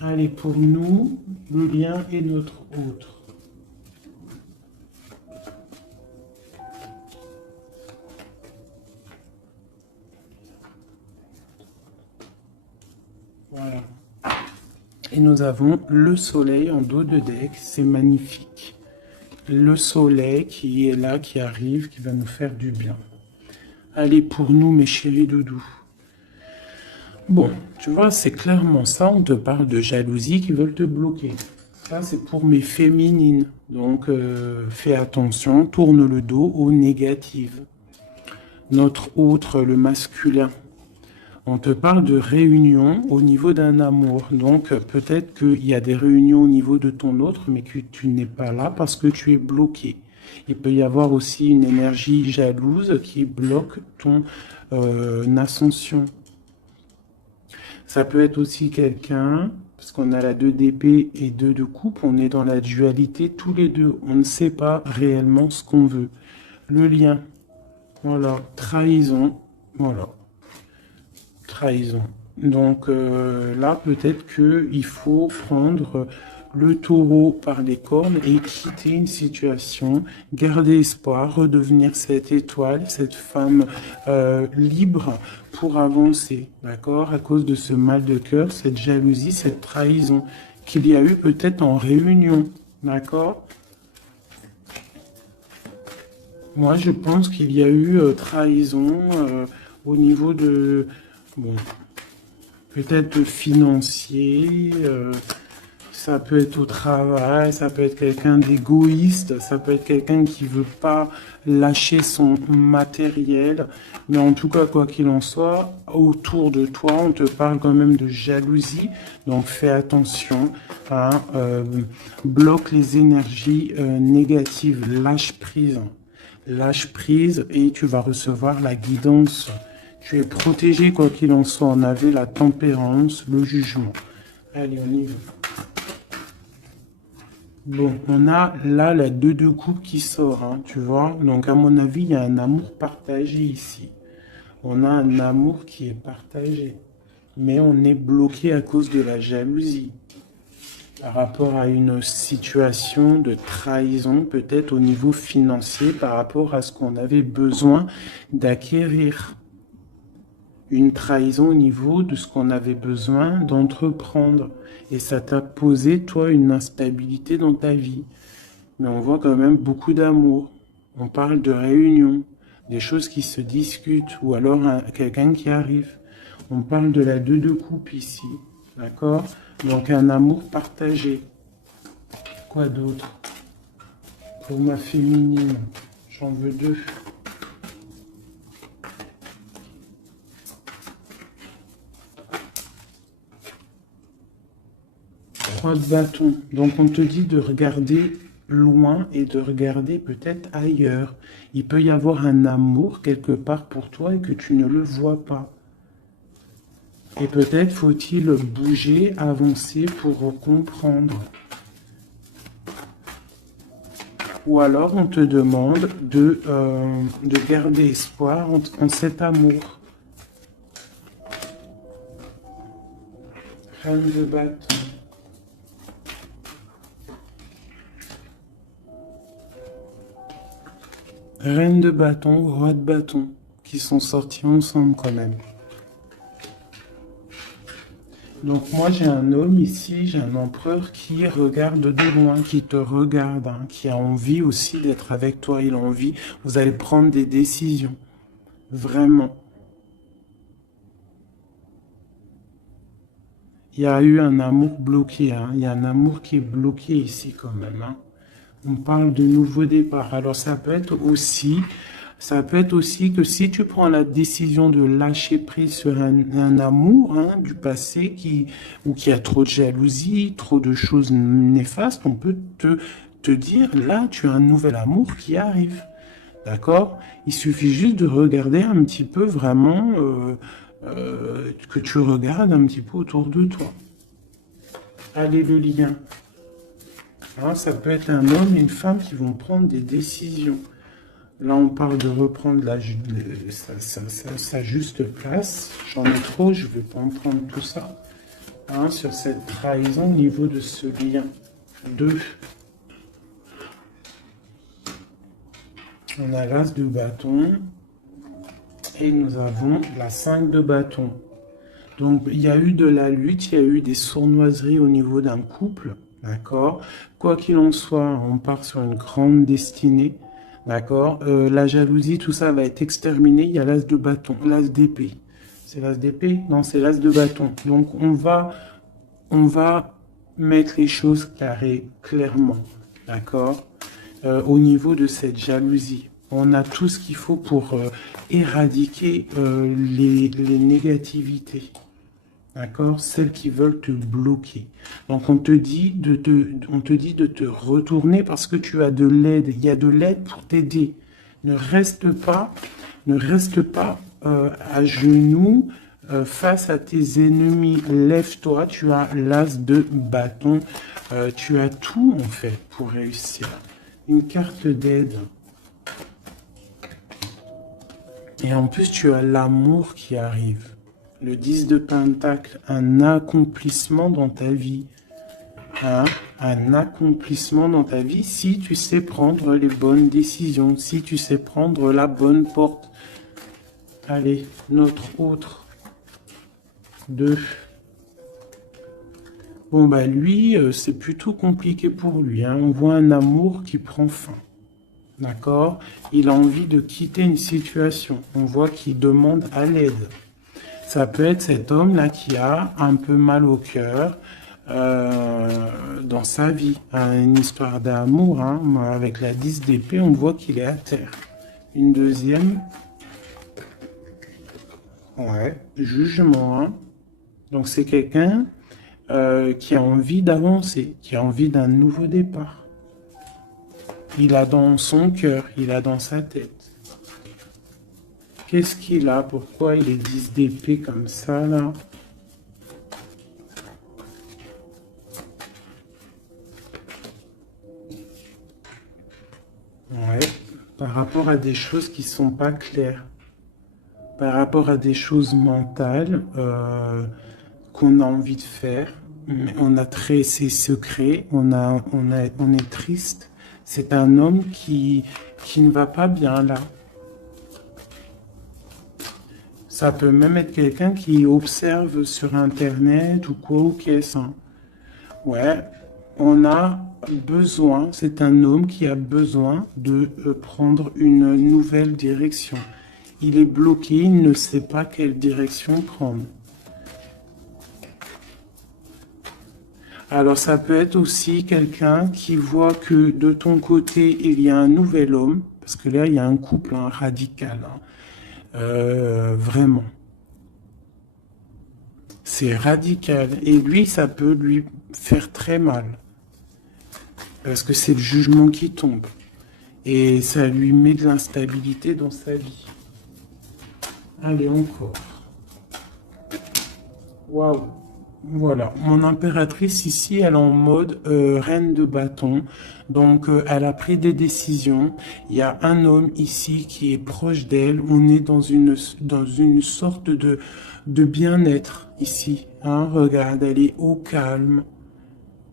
Allez, pour nous, le lien est notre autre. Voilà. Et nous avons le soleil en dos de deck, c'est magnifique. Le soleil qui est là, qui arrive, qui va nous faire du bien. Allez, pour nous, mes chéris doudous. Bon, tu vois, c'est clairement ça, on te parle de jalousie qui veulent te bloquer. Ça, c'est pour mes féminines. Donc, fais attention, tourne le dos aux négatives. Notre autre, le masculin. On te parle de réunion au niveau d'un amour. Donc, peut-être qu'il y a des réunions au niveau de ton autre, mais que tu n'es pas là parce que tu es bloqué. Il peut y avoir aussi une énergie jalouse qui bloque ton ascension. Ça peut être aussi quelqu'un, parce qu'on a la 2 d'épée et 2 de coupe, on est dans la dualité tous les deux. On ne sait pas réellement ce qu'on veut. Le lien, voilà, trahison, voilà. Trahison. Donc là, peut-être qu'il faut prendre le taureau par les cornes et quitter une situation, garder espoir, redevenir cette étoile, cette femme libre pour avancer, d'accord? À cause de ce mal de cœur, cette jalousie, cette trahison qu'il y a eu peut-être en réunion, d'accord? Moi, je pense qu'il y a eu trahison au niveau de... Bon, peut-être financier, ça peut être au travail, ça peut être quelqu'un d'égoïste, ça peut être quelqu'un qui veut pas lâcher son matériel. Mais en tout cas, quoi qu'il en soit, autour de toi, on te parle quand même de jalousie. Donc fais attention, hein, bloque les énergies négatives, lâche prise. Lâche prise et tu vas recevoir la guidance. Tu es protégé quoi qu'il en soit. On avait la tempérance, le jugement. Allez, on y va. Bon, on a là la 2 de coupe qui sort, hein, tu vois. Donc à mon avis, il y a un amour partagé ici. On a un amour qui est partagé. Mais on est bloqué à cause de la jalousie. Par rapport à une situation de trahison, peut-être au niveau financier, par rapport à ce qu'on avait besoin d'acquérir. Une trahison au niveau de ce qu'on avait besoin d'entreprendre. Et ça t'a posé, toi, une instabilité dans ta vie. Mais on voit quand même beaucoup d'amour. On parle de réunion, des choses qui se discutent, ou alors quelqu'un qui arrive. On parle de la 2 de coupe ici. D'accord? Donc un amour partagé. Quoi d'autre? Pour ma féminine, j'en veux 2. 3 de bâton. Donc on te dit de regarder loin et de regarder peut-être ailleurs. Il peut y avoir un amour quelque part pour toi et que tu ne le vois pas. Et peut-être faut-il bouger, avancer pour comprendre. Ou alors on te demande de garder espoir en cet amour. Reine de bâton. Reine de bâton, roi de bâton, qui sont sortis ensemble quand même. Donc moi j'ai un homme ici, j'ai un empereur qui regarde de loin, qui te regarde, hein, qui a envie aussi d'être avec toi, il a envie, vous allez prendre des décisions, vraiment. Il y a eu un amour bloqué, hein, il y a un amour qui est bloqué ici quand même, hein. On parle de nouveau départ, alors ça peut être aussi que si tu prends la décision de lâcher prise sur un amour, hein, du passé ou qui a trop de jalousie, trop de choses néfastes, on peut te dire, là, tu as un nouvel amour qui arrive. D'accord? Il suffit juste de regarder un petit peu vraiment, que tu regardes un petit peu autour de toi. Allez, le lien. Hein, ça peut être un homme et une femme qui vont prendre des décisions. Là, on parle de reprendre sa juste place. J'en ai trop, je ne vais pas en prendre tout ça. Hein, sur cette trahison au niveau de ce lien. 2. On a l'as de bâton. Et nous avons la 5 de bâton. Donc, il y a eu de la lutte, il y a eu des sournoiseries au niveau d'un couple. D'accord? Quoi qu'il en soit, on part sur une grande destinée. D'accord? La jalousie, tout ça va être exterminé. Il y a l'as de bâton, l'as d'épée. C'est l'as d'épée? Non, c'est l'as de bâton. Donc, on va mettre les choses carrées, clairement. D'accord? Au niveau de cette jalousie. On a tout ce qu'il faut pour éradiquer les négativités. D'accord? Celles qui veulent te bloquer. Donc, on te dit de te retourner parce que tu as de l'aide. Il y a de l'aide pour t'aider. Ne reste pas à genoux face à tes ennemis. Lève-toi, tu as l'as de bâton. Tu as tout, en fait, pour réussir. Une carte d'aide. Et en plus, tu as l'amour qui arrive. Le 10 de Pentacle, un accomplissement dans ta vie. Hein? Un accomplissement dans ta vie si tu sais prendre les bonnes décisions, si tu sais prendre la bonne porte. Allez, notre autre. 2. Bon, bah lui, c'est plutôt compliqué pour lui. Hein? On voit un amour qui prend fin. D'accord? Il a envie de quitter une situation. On voit qu'il demande à l'aide. Ça peut être cet homme-là qui a un peu mal au cœur dans sa vie. Une histoire d'amour, hein, avec la 10 d'épée, on voit qu'il est à terre. Une deuxième. Ouais, jugement. Hein. Donc c'est quelqu'un qui a envie d'avancer, qui a envie d'un nouveau départ. Il a dans son cœur, il a dans sa tête. Qu'est-ce qu'il a? Pourquoi il est 10 d'épée comme ça, là? Ouais, par rapport à des choses qui sont pas claires. Par rapport à des choses mentales qu'on a envie de faire. Mais on a ses secrets, on est triste. C'est un homme qui ne va pas bien, là. Ça peut même être quelqu'un qui observe sur Internet ou quoi ou qu'est-ce. Hein. Ouais, on a besoin, c'est un homme qui a besoin de prendre une nouvelle direction. Il est bloqué, il ne sait pas quelle direction prendre. Alors ça peut être aussi quelqu'un qui voit que de ton côté, il y a un nouvel homme, parce que là, il y a un couple hein, radical. Hein. Vraiment. C'est radical. Et lui, ça peut lui faire très mal. Parce que c'est le jugement qui tombe. Et ça lui met de l'instabilité dans sa vie. Allez, encore. Waouh. Voilà, mon impératrice ici, elle est en mode reine de bâton. Donc, elle a pris des décisions. Il y a un homme ici qui est proche d'elle. On est dans une sorte de bien-être ici. Hein. Regarde, elle est au calme.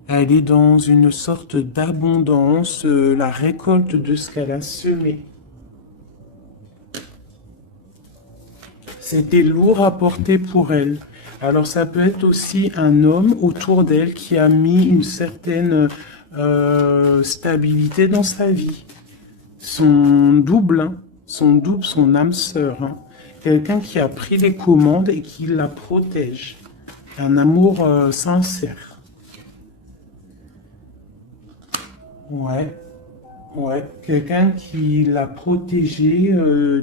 Elle est dans une sorte d'abondance, la récolte de ce qu'elle a semé. C'était lourd à porter pour elle. Alors ça peut être aussi un homme autour d'elle qui a mis une certaine stabilité dans sa vie. Son double, hein, son âme sœur. Hein. Quelqu'un qui a pris les commandes et qui la protège. Un amour sincère. Ouais, ouais. Quelqu'un qui l'a protégé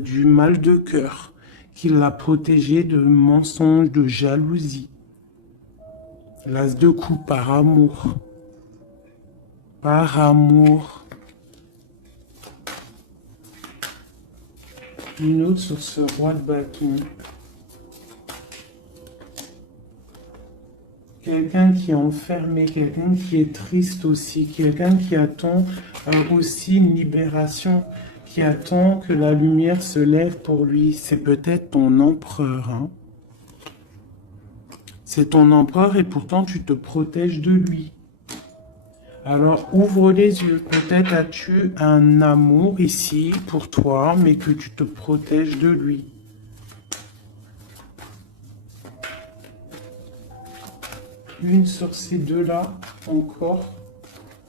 du mal de cœur. Qui l'a protégé de mensonges, de jalousie. L'as de coupe par amour. Par amour. Une autre sur ce roi de bâton. Quelqu'un qui est enfermé, quelqu'un qui est triste aussi, quelqu'un qui attend aussi une libération, qui attend que la lumière se lève pour lui. C'est peut-être ton empereur. Hein. C'est ton empereur et pourtant tu te protèges de lui. Alors ouvre les yeux. Peut-être as-tu un amour ici pour toi, mais que tu te protèges de lui. Une sur ces deux-là, encore,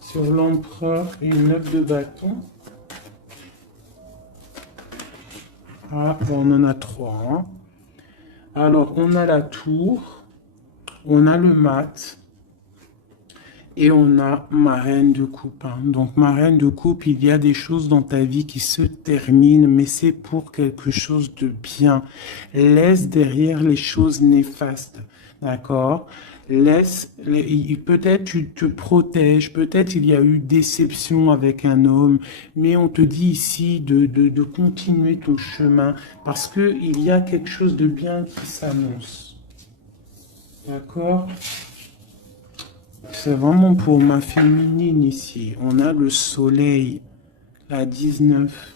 sur l'empereur et une 9 de bâton. Ah, bon, on en a trois. Hein. Alors, on a la tour, on a le mat, et on a ma reine de coupe. Hein. Donc, ma reine de coupe, il y a des choses dans ta vie qui se terminent, mais c'est pour quelque chose de bien. Laisse derrière les choses néfastes. D'accord? Peut-être tu te protèges, peut-être il y a eu déception avec un homme, mais on te dit ici de continuer ton chemin parce que il y a quelque chose de bien qui s'annonce. D'accord? C'est vraiment pour ma féminine ici. On a le soleil, la 19.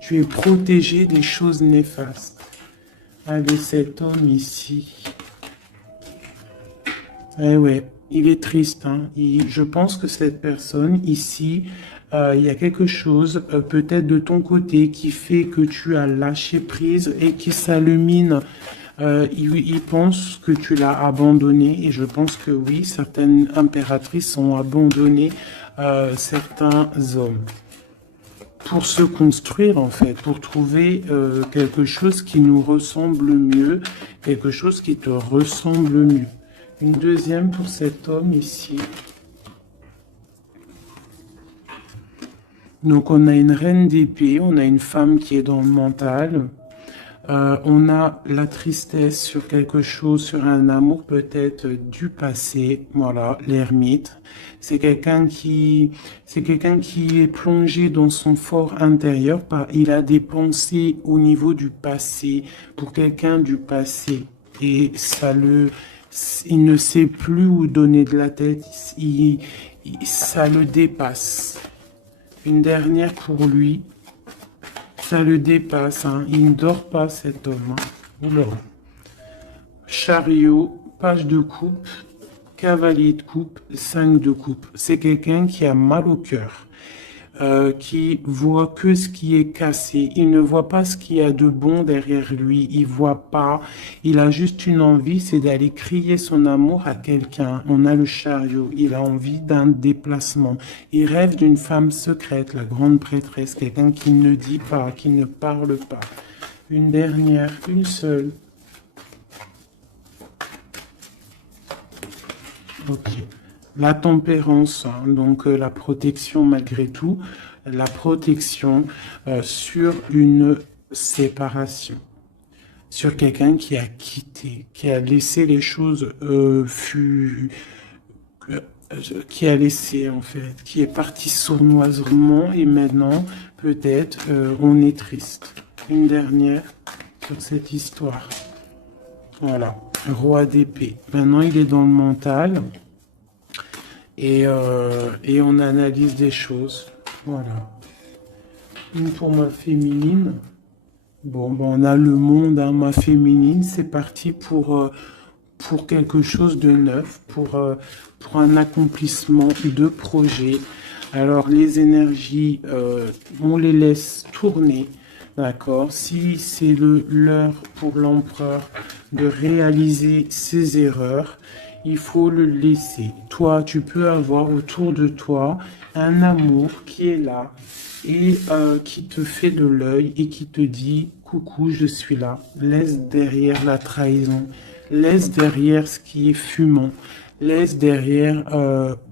Tu es protégé des choses néfastes. Avec cet homme ici. Eh ouais, il est triste. Hein. Je pense que cette personne ici, il y a quelque chose peut-être de ton côté qui fait que tu as lâché prise et qui s'illumine. Il pense que tu l'as abandonné et je pense que oui, certaines impératrices ont abandonné certains hommes pour se construire en fait, pour trouver quelque chose qui nous ressemble mieux, quelque chose qui te ressemble mieux. Une deuxième pour cet homme ici. Donc on a une reine d'épée, on a une femme qui est dans le mental. On a la tristesse sur quelque chose, sur un amour peut-être du passé. Voilà, l'ermite. C'est quelqu'un qui est plongé dans son fort intérieur. Il a des pensées au niveau du passé, pour quelqu'un du passé. Et il ne sait plus où donner de la tête. Ça le dépasse. Une dernière pour lui. Ça le dépasse, hein. Il ne dort pas cet homme. Hein. Oula. Chariot, page de coupe, cavalier de coupe, 5 de coupe. C'est quelqu'un qui a mal au cœur, qui voit que ce qui est cassé. Il ne voit pas ce qu'il y a de bon derrière lui. Il voit pas. Il a juste une envie, c'est d'aller crier son amour à quelqu'un. On a le chariot. Il a envie d'un déplacement. Il rêve d'une femme secrète, la grande prêtresse, quelqu'un qui ne dit pas, qui ne parle pas. Une dernière, une seule. Ok. La tempérance, hein, donc la protection malgré tout, la protection sur une séparation, sur quelqu'un qui a quitté, qui a laissé les choses qui a laissé en fait, qui est parti sournoisement et maintenant peut-être on est triste. Une dernière sur cette histoire. Voilà, roi d'épée. Maintenant il est dans le mental et on analyse des choses. Voilà. Une pour ma féminine. Bon, ben on a le monde, hein, ma féminine, c'est parti pour quelque chose de neuf, pour un accomplissement de projet. Alors, les énergies, on les laisse tourner, d'accord? Si c'est l'heure pour l'empereur de réaliser ses erreurs, il faut le laisser. Toi, tu peux avoir autour de toi un amour qui est là et qui te fait de l'œil et qui te dit, coucou, je suis là. Laisse derrière la trahison. Laisse derrière ce qui est fumant. Laisse derrière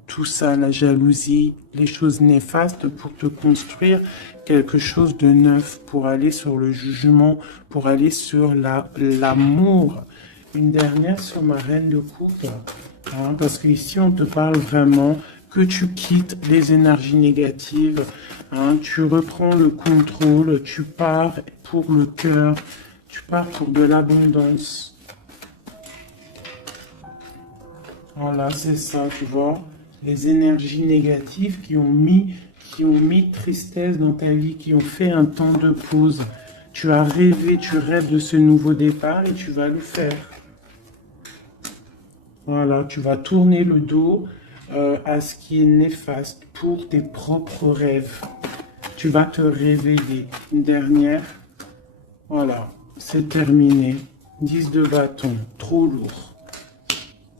tout ça, la jalousie, les choses néfastes pour te construire quelque chose de neuf, pour aller sur le jugement, pour aller sur l'amour. Une dernière sur ma reine de coupe, hein, parce qu'ici on te parle vraiment que tu quittes les énergies négatives, hein, tu reprends le contrôle, tu pars pour le cœur, tu pars pour de l'abondance. Voilà, c'est ça, tu vois. Les énergies négatives qui ont mis tristesse dans ta vie, qui ont fait un temps de pause. Tu as rêvé, tu rêves de ce nouveau départ et tu vas le faire. Voilà, tu vas tourner le dos à ce qui est néfaste pour tes propres rêves. Tu vas te réveiller. Une dernière. Voilà, c'est terminé. 10 de bâton, trop lourd.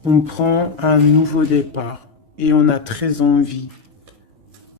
On prend un nouveau départ et on a très envie